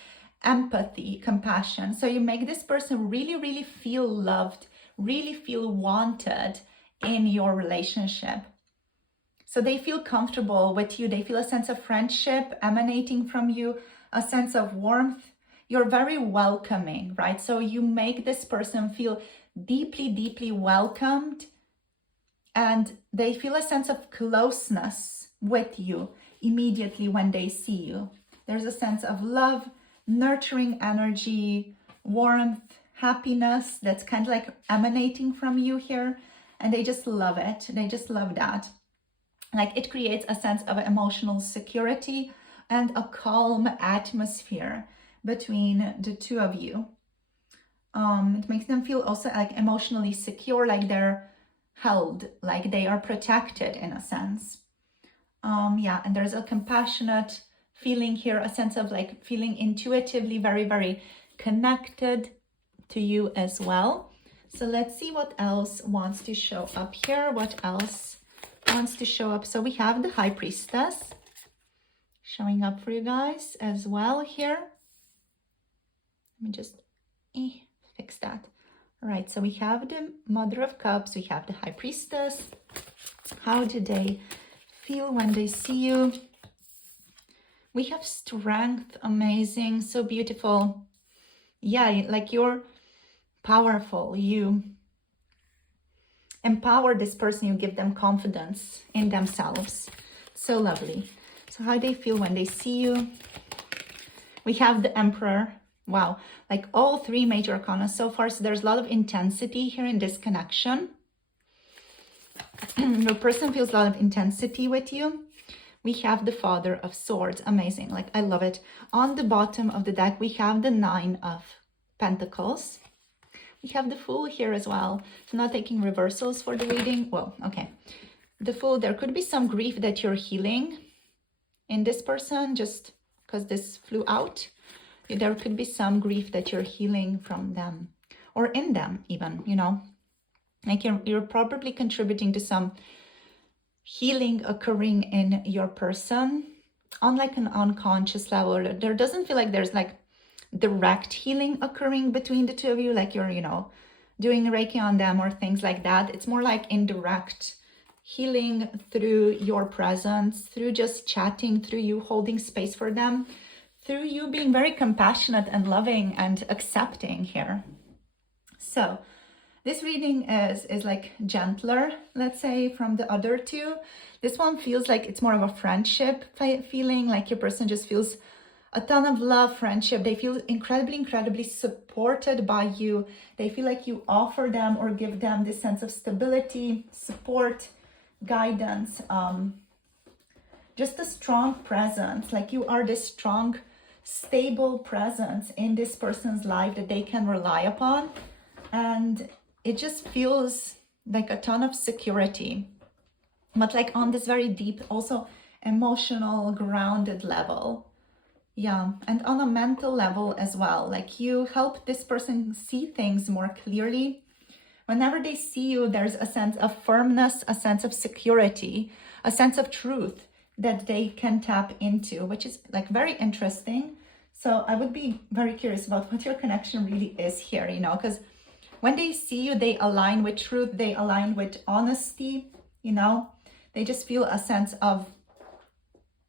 empathy, compassion. So you make this person really, really feel loved, really feel wanted in your relationship. So they feel comfortable with you. They feel a sense of friendship emanating from you, a sense of warmth. You're very welcoming, right? So you make this person feel deeply, deeply welcomed, and they feel a sense of closeness with you immediately when they see you. There's a sense of love, nurturing energy, warmth, happiness that's kind of like emanating from you here, and they just love it. They just love that. Like, it creates a sense of emotional security and a calm atmosphere between the two of you. It makes them feel also like emotionally secure, like they're held, like they are protected in a sense. Yeah, and there's a compassionate feeling here, a sense of like feeling intuitively very, very connected to you as well. So let's see what else wants to show up here. What else wants to show up? So we have the High Priestess showing up for you guys as well here. Let me just fix that. All right, so we have the Mother of Cups, we have the High Priestess. How do they feel when they see you? We have strength, amazing, so beautiful. Yeah, like you're powerful. You empower this person, you give them confidence in themselves. So lovely. So how they feel when they see you? We have the Emperor. Wow, like all 3 major arcana so far. So there's a lot of intensity here in this connection. Your person feels a lot of intensity with you. We have the Father of Swords. Amazing. Like, I love it. On the bottom of the deck, we have the 9 of Pentacles. We have the Fool here as well. So not taking reversals for the reading. Well, okay. The Fool, there could be some grief that you're healing in this person, just because this flew out. There could be some grief that you're healing from them or in them even, you know. Like you're probably contributing to some healing occurring in your person on like an unconscious level. There doesn't feel like there's like direct healing occurring between the two of you, like you're, you know, doing Reiki on them or things like that. It's more like indirect healing through your presence, through just chatting, through you holding space for them, through you being very compassionate and loving and accepting here. So this reading is like gentler, let's say, from the other 2. This one feels like it's more of a friendship feeling, like your person just feels a ton of love, friendship. They feel incredibly, incredibly supported by you. They feel like you offer them or give them this sense of stability, support, guidance, just a strong presence. Like you are this strong, stable presence in this person's life that they can rely upon. And it just feels like a ton of security, but like on this very deep, also emotional, grounded level. Yeah, and on a mental level as well. Like you help this person see things more clearly, Whenever they see you, there's a sense of firmness, a sense of security, a sense of truth that they can tap into, which is like very interesting. So I would be very curious about what your connection really is here, you know, because when they see you, they align with truth, they align with honesty, you know, they just feel a sense of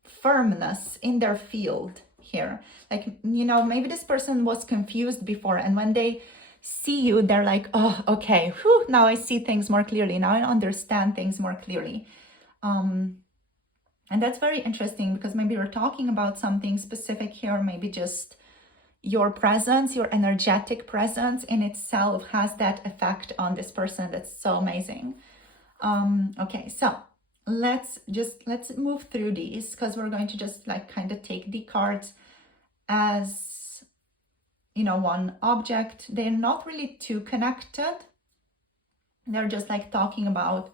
firmness in their field here. Like, you know, maybe this person was confused before, and when they see you, they're like, oh, okay, whew, now I see things more clearly. Now I understand things more clearly. And that's very interesting because maybe we're talking about something specific here, maybe just your presence, your energetic presence in itself has that effect on this person. That's so amazing. Okay, so let's move through these, because we're going to just like kind of take the cards as, you know, one object. They're not really too connected. They're just like talking about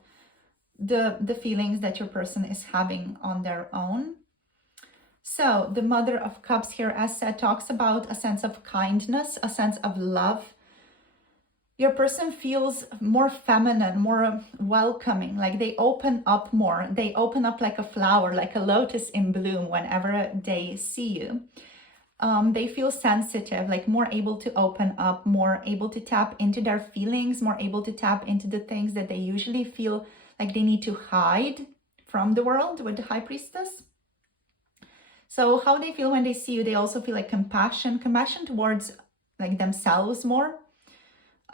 the feelings that your person is having on their own. So the Mother of Cups here, as said, talks about a sense of kindness, a sense of love. Your person feels more feminine, more welcoming, like they open up more. They open up like a flower, like a lotus in bloom whenever they see you. They feel sensitive, like more able to open up, more able to tap into their feelings, more able to tap into the things that they usually feel like they need to hide from the world with the High Priestess. So how they feel when they see you, they also feel like compassion towards like themselves more.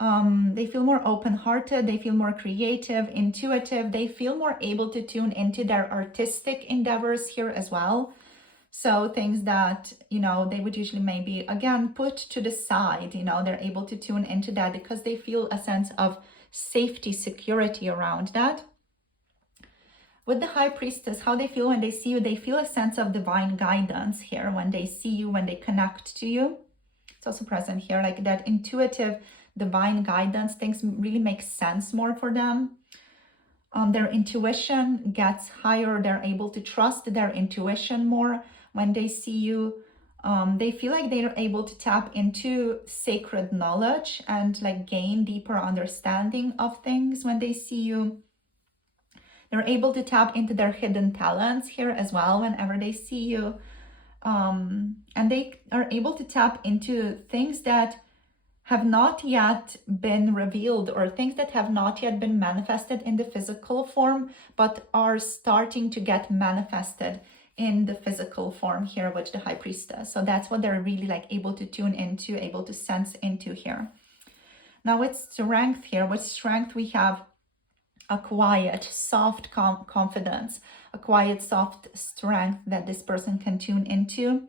They feel more open-hearted, they feel more creative, intuitive, they feel more able to tune into their artistic endeavors here as well. So things that, you know, they would usually maybe, again, put to the side, you know, they're able to tune into that because they feel a sense of safety, security around that. With the High Priestess, how they feel when they see you, they feel a sense of divine guidance here when they see you, when they connect to you. It's also present here, like that intuitive, divine guidance. Things really make sense more for them. Their intuition gets higher. They're able to trust their intuition more when they see you. They feel like they're able to tap into sacred knowledge and like gain deeper understanding of things when they see you. They're able to tap into their hidden talents here as well whenever they see you. And they are able to tap into things that have not yet been revealed, or things that have not yet been manifested in the physical form, but are starting to get manifested in the physical form here with the High Priestess. So that's what they're really like able to tune into, able to sense into here. Now with strength here, with strength we have a quiet, soft confidence, a quiet, soft strength that this person can tune into.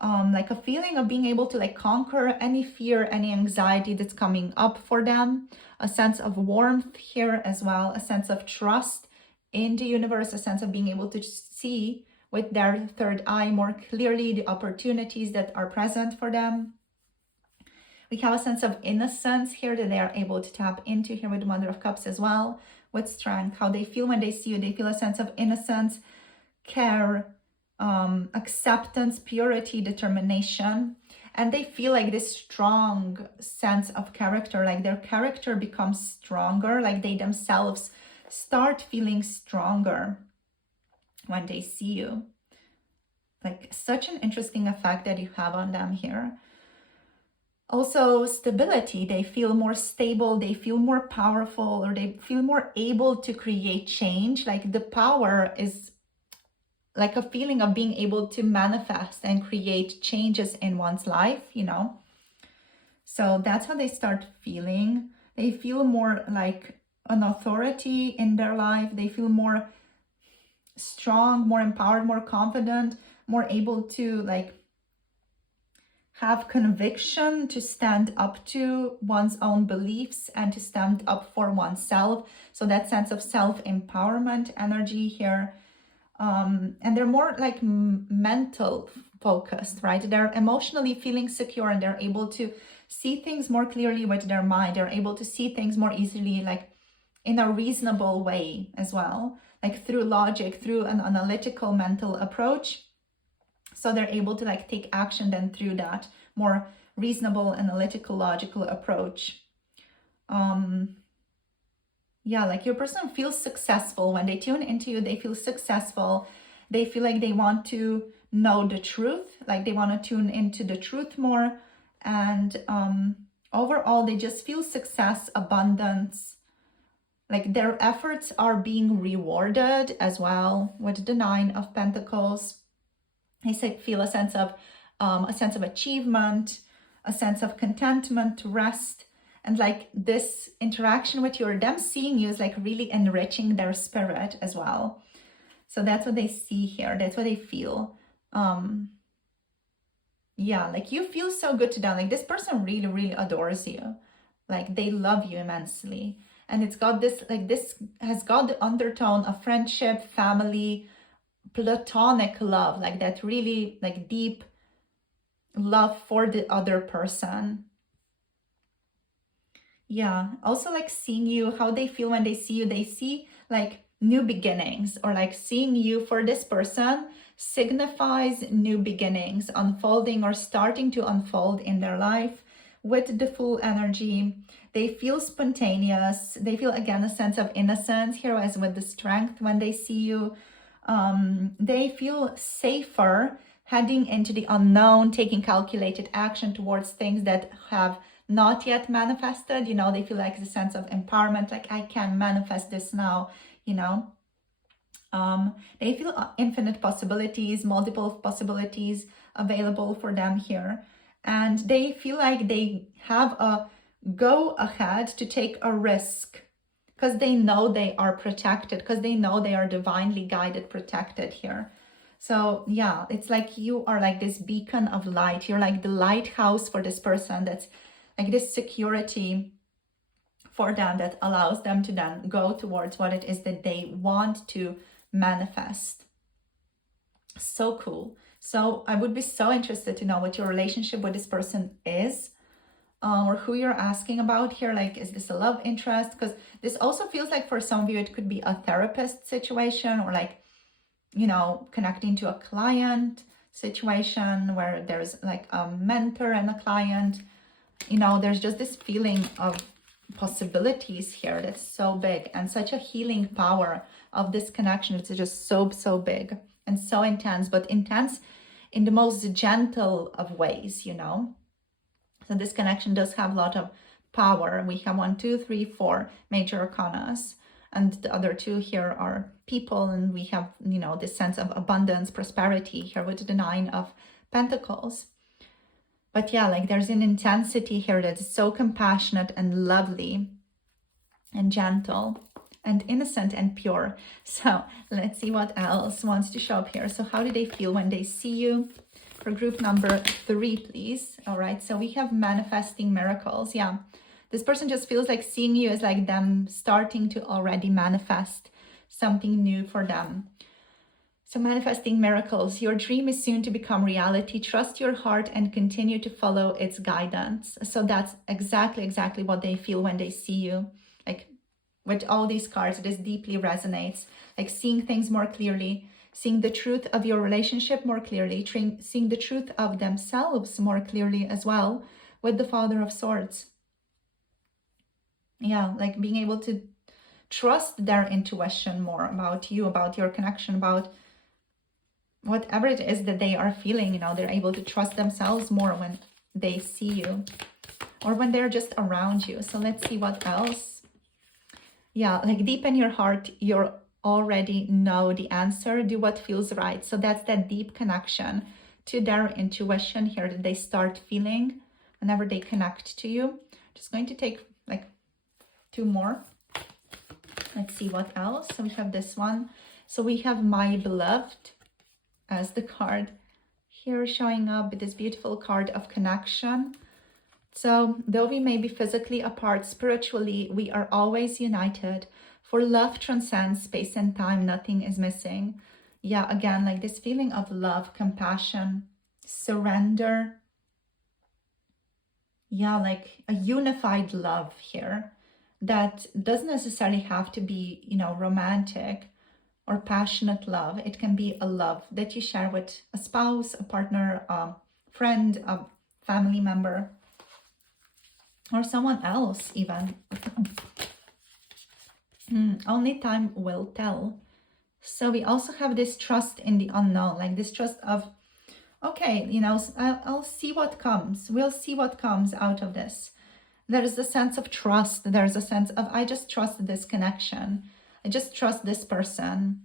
Like a feeling of being able to like conquer any fear, any anxiety that's coming up for them, a sense of warmth here as well, a sense of trust in the universe, a sense of being able to see with their third eye more clearly the opportunities that are present for them. We have a sense of innocence here that they are able to tap into here with the Mother of Cups as well, with strength. How they feel when they see you, they feel a sense of innocence, care, acceptance, purity, determination, and they feel like this strong sense of character, like their character becomes stronger, like they themselves start feeling stronger when they see you. Like such an interesting effect that you have on them here. Also stability, they feel more stable, they feel more powerful, or they feel more able to create change. Like the power is like a feeling of being able to manifest and create changes in one's life, you know. So that's how they start feeling. They feel more like an authority in their life. They feel more strong, more empowered, more confident, more able to like have conviction to stand up to one's own beliefs and to stand up for oneself. So that sense of self-empowerment energy here. And they're more like mental focused, right? They're emotionally feeling secure, and they're able to see things more clearly with their mind. They're able to see things more easily, like in a reasonable way as well, like through logic, through an analytical mental approach. So they're able to like take action then through that more reasonable, analytical, logical approach. Yeah, like your person feels successful. When they tune into you, they feel successful. They feel like they want to know the truth, like they want to tune into the truth more. And overall, they just feel success, abundance. Like their efforts are being rewarded as well with the Nine of Pentacles. They say feel a sense of achievement, a sense of contentment, rest, and like this interaction with you or them seeing you is like really enriching their spirit as well. So that's what they see here. That's what they feel. Yeah, like you feel so good to them. Like this person really, really adores you. Like they love you immensely. And it's got this, like this has got the undertone of friendship, family, platonic love, like that really like deep love for the other person. Yeah, also like seeing you, how they feel when they see you, they see like new beginnings, or like seeing you for this person signifies new beginnings unfolding or starting to unfold in their life with the full energy. They feel spontaneous. They feel again a sense of innocence here, as with the strength when they see you. They feel safer heading into the unknown, taking calculated action towards things that have not yet manifested. You know, they feel like the sense of empowerment, like I can manifest this now, you know. They feel infinite possibilities, multiple possibilities available for them here. And they feel like they have a go ahead to take a risk because they know they are protected, because they know they are divinely guided, protected here. So yeah, it's like you are like this beacon of light. You're like the lighthouse for this person. That's like this security for them that allows them to then go towards what it is that they want to manifest. So cool. So I would be so interested to know what your relationship with this person is, or who you're asking about here. Like, is this a love interest? Because this also feels like for some of you, it could be a therapist situation, or like, you know, connecting to a client situation where there's like a mentor and a client. You know, there's just this feeling of possibilities here that's so big, and such a healing power of this connection. It's just so big and so intense, but intense in the most gentle of ways, you know. So this connection does have a lot of power. We have 1, 2, 3, 4 major arcanas, and the other two here are people, and we have, you know, this sense of abundance, prosperity here with the Nine of Pentacles. But yeah, like there's an intensity here that's so compassionate and lovely and gentle and innocent and pure. So let's see what else wants to show up here. So how do they feel when they see you? For group number 3, please. All right, so we have manifesting miracles. Yeah, this person just feels like seeing you is like them starting to already manifest something new for them. So manifesting miracles, your dream is soon to become reality. Trust your heart and continue to follow its guidance. So that's exactly what they feel when they see you. Like with all these cards, this deeply resonates. Like seeing things more clearly, seeing the truth of your relationship more clearly, seeing the truth of themselves more clearly as well with the Father of Swords. Yeah, like being able to trust their intuition more about you, about your connection, about whatever it is that they are feeling. You know, they're able to trust themselves more when they see you or when they're just around you. So let's see what else. Yeah, like deep in your heart, you already know the answer. Do what feels right. So that's that deep connection to their intuition here that they start feeling whenever they connect to you. Just going to take like 2 more. Let's see what else. So we have this one. So we have my beloved as the card here, showing up with this beautiful card of connection. So though we may be physically apart, spiritually we are always united. For love transcends space and time, nothing is missing. Yeah, again, like this feeling of love, compassion, surrender. Yeah, like a unified love here that doesn't necessarily have to be, you know, romantic or passionate love. It can be a love that you share with a spouse, a partner, a friend, a family member. or someone else even. Only time will tell. So we also have this trust in the unknown, like this trust of, okay, you know, I'll see what comes. We'll see what comes out of this. There's a sense of trust. There's a sense of, I just trust this connection. I just trust this person.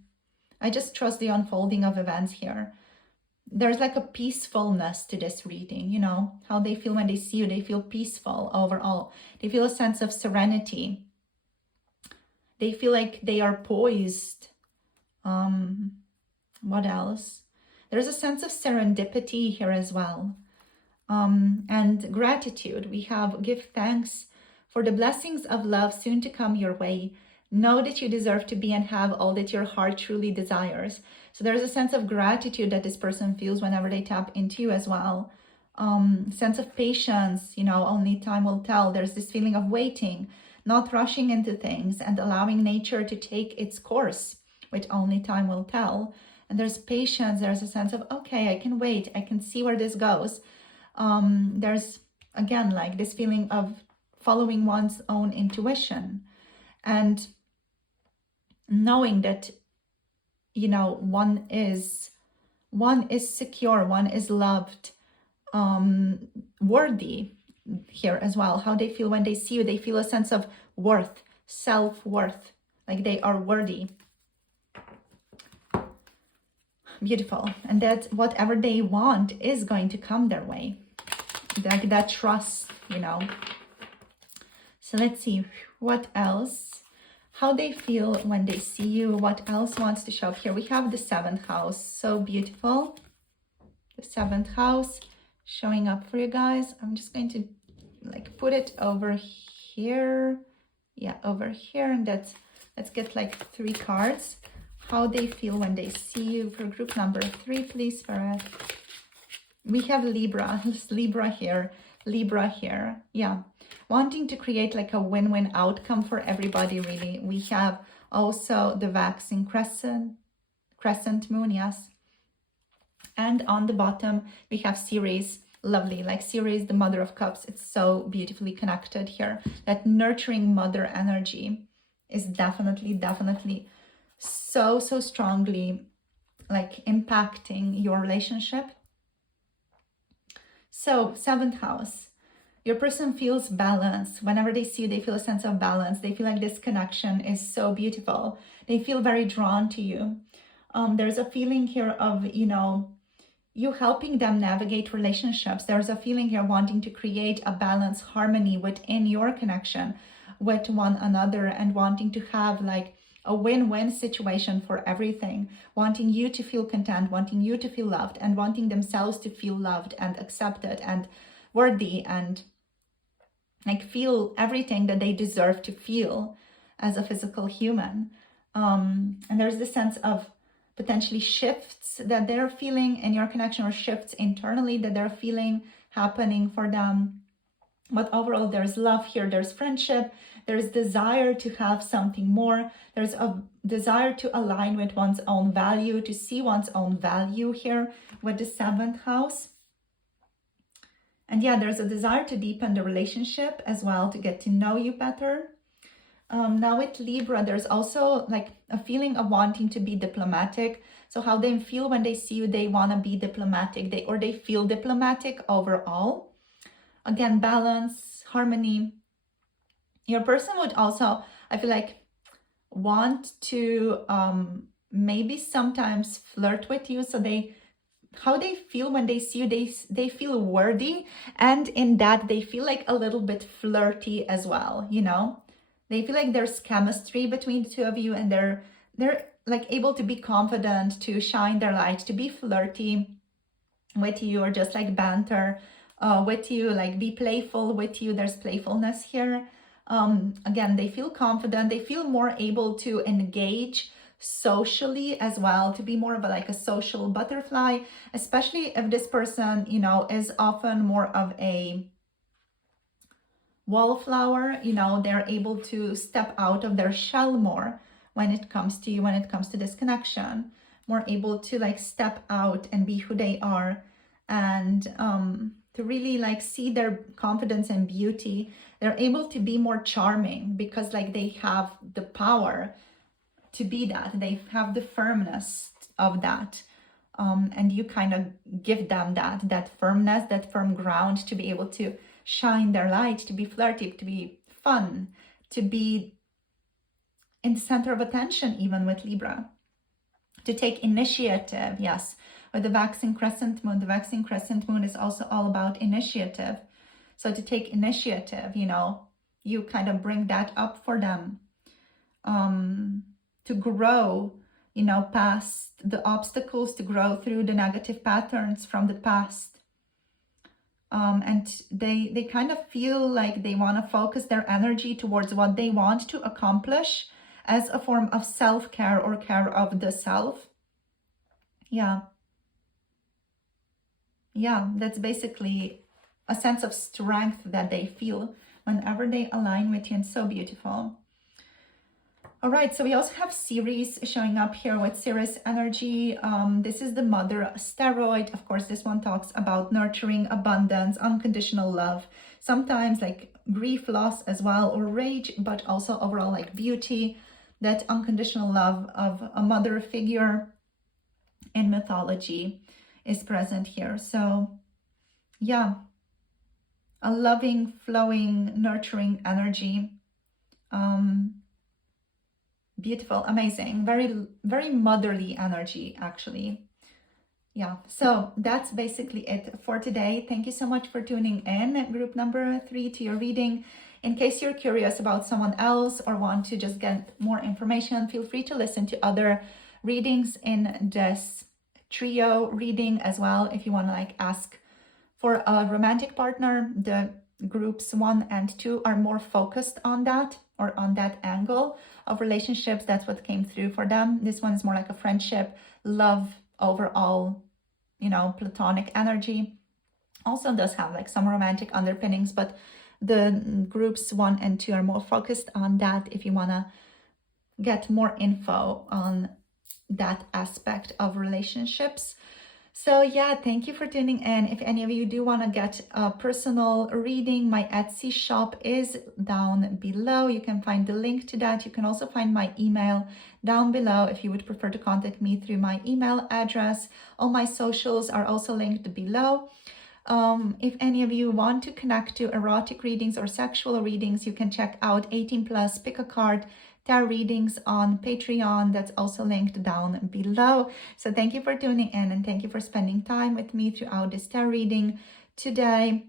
I just trust the unfolding of events here. There's like a peacefulness to this reading, you know, how they feel when they see you. They feel peaceful overall. They feel a sense of serenity. They feel like they are poised. What else? There's a sense of serendipity here as well. And gratitude. We have give thanks for the blessings of love soon to come your way. Know that you deserve to be and have all that your heart truly desires. So there's a sense of gratitude that this person feels whenever they tap into you as well. Sense of patience, you know, only time will tell. There's this feeling of waiting, not rushing into things, and allowing nature to take its course, which only time will tell. And there's patience. There's a sense of, okay, I can wait. I can see where this goes. There's, again, like this feeling of following one's own intuition and knowing that, you know, one is secure, one is loved, worthy here as well. How they feel when they see you, they feel a sense of worth, self-worth, like they are worthy. Beautiful. And that whatever they want is going to come their way. Like that trust, you know. So let's see what else, how they feel when they see you, what else wants to show up here. We have the 7th house, so beautiful. The 7th house showing up for you guys. I'm just going to like put it over here. Yeah, over here. And let's get like 3 cards. How they feel when they see you for group number 3, please, Spirit. We have Libra. It's Libra here. Libra here. Yeah. Wanting to create like a win-win outcome for everybody, really. We have also the waxing crescent moon, yes. And on the bottom, we have Ceres. Lovely. Like Ceres, the Mother of Cups. It's so beautifully connected here. That nurturing mother energy is definitely so strongly like impacting your relationship. So 7th house, your person feels balance. Whenever they see you, they feel a sense of balance. They feel like this connection is so beautiful. They feel very drawn to you. There's a feeling here of, you know, you helping them navigate relationships. There's a feeling here wanting to create a balance, harmony within your connection with one another, and wanting to have like a win-win situation for everything, wanting you to feel content, wanting you to feel loved, and wanting themselves to feel loved and accepted and worthy, and like feel everything that they deserve to feel as a physical human. And there's this sense of potentially shifts that they're feeling in your connection, or shifts internally that they're feeling happening for them. But overall, there's love here, there's friendship, there's desire to have something more, there's a desire to align with one's own value, to see one's own value here with the 7th house. And yeah, there's a desire to deepen the relationship as well, to get to know you better. Now with Libra, there's also like a feeling of wanting to be diplomatic. So how they feel when they see you, they want to be diplomatic, they feel diplomatic overall. Again, balance, harmony. Your person would also, I feel like, want to maybe sometimes flirt with you. So how they feel when they see you, they feel worthy. And in that, they feel like a little bit flirty as well, you know? They feel like there's chemistry between the two of you, and they're like able to be confident, to shine their light, to be flirty with you, or just like banter with you, like be playful with you. There's playfulness here. Again, they feel confident, they feel more able to engage socially as well, to be more of a social butterfly, especially if this person, you know, is often more of a wallflower. You know, they're able to step out of their shell more when it comes to you, when it comes to this connection, more able to like step out and be who they are, and to really like see their confidence and beauty They're able to be more charming because like they have the power to be that. They have the firmness of that. And you kind of give them that firmness, that firm ground to be able to shine their light, to be flirty, to be fun, to be in the center of attention, even with Libra, to take initiative. Yes, with the waxing crescent moon, the waxing crescent moon is also all about initiative. So to take initiative, you kind of bring that up for them, to grow, past the obstacles, to grow through the negative patterns from the past. And they kind of feel like they want to focus their energy towards what they want to accomplish as a form of self-care or care of the self. Yeah, that's basically a sense of strength that they feel whenever they align with you, and so beautiful. All right, so we also have Ceres showing up here with Ceres energy. This is the mother asteroid. Of course, this one talks about nurturing, abundance, unconditional love, sometimes like grief, loss as well, or rage, but also overall like beauty, that unconditional love of a mother figure in mythology is present here. So yeah, a loving, flowing, nurturing energy. Beautiful, amazing, very, very motherly energy, actually. Yeah, so that's basically it for today. Thank you so much for tuning in, group number 3, to your reading. In case you're curious about someone else or want to just get more information, feel free to listen to other readings in this trio reading as well. If you want to like ask for a romantic partner, the groups 1 and 2 are more focused on that, or on that angle of relationships. That's what came through for them. This one is more like a friendship, love, overall, platonic energy. Also does have like some romantic underpinnings, but the groups 1 and 2 are more focused on that if you want to get more info on that aspect of relationships. So yeah, thank you for tuning in. If any of you do want to get a personal reading, my Etsy shop is down below. You can find the link to that. You can also find my email down below if you would prefer to contact me through my email address. All my socials are also linked below. If any of you want to connect to erotic readings or sexual readings, you can check out 18+ Pick a Card tarot readings on Patreon. That's also linked down below. So thank you for tuning in, and thank you for spending time with me throughout this tarot reading today.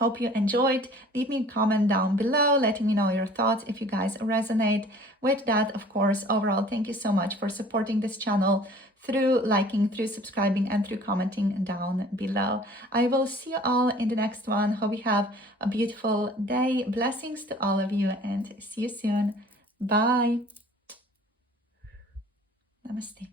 Hope you enjoyed. Leave me a comment down below letting me know your thoughts if you guys resonate with that. Of course, overall, thank you so much for supporting this channel through liking, through subscribing, and through commenting down below. I will see you all in the next one. Hope you have a beautiful day. Blessings to all of you, and see you soon. Bye. Namaste.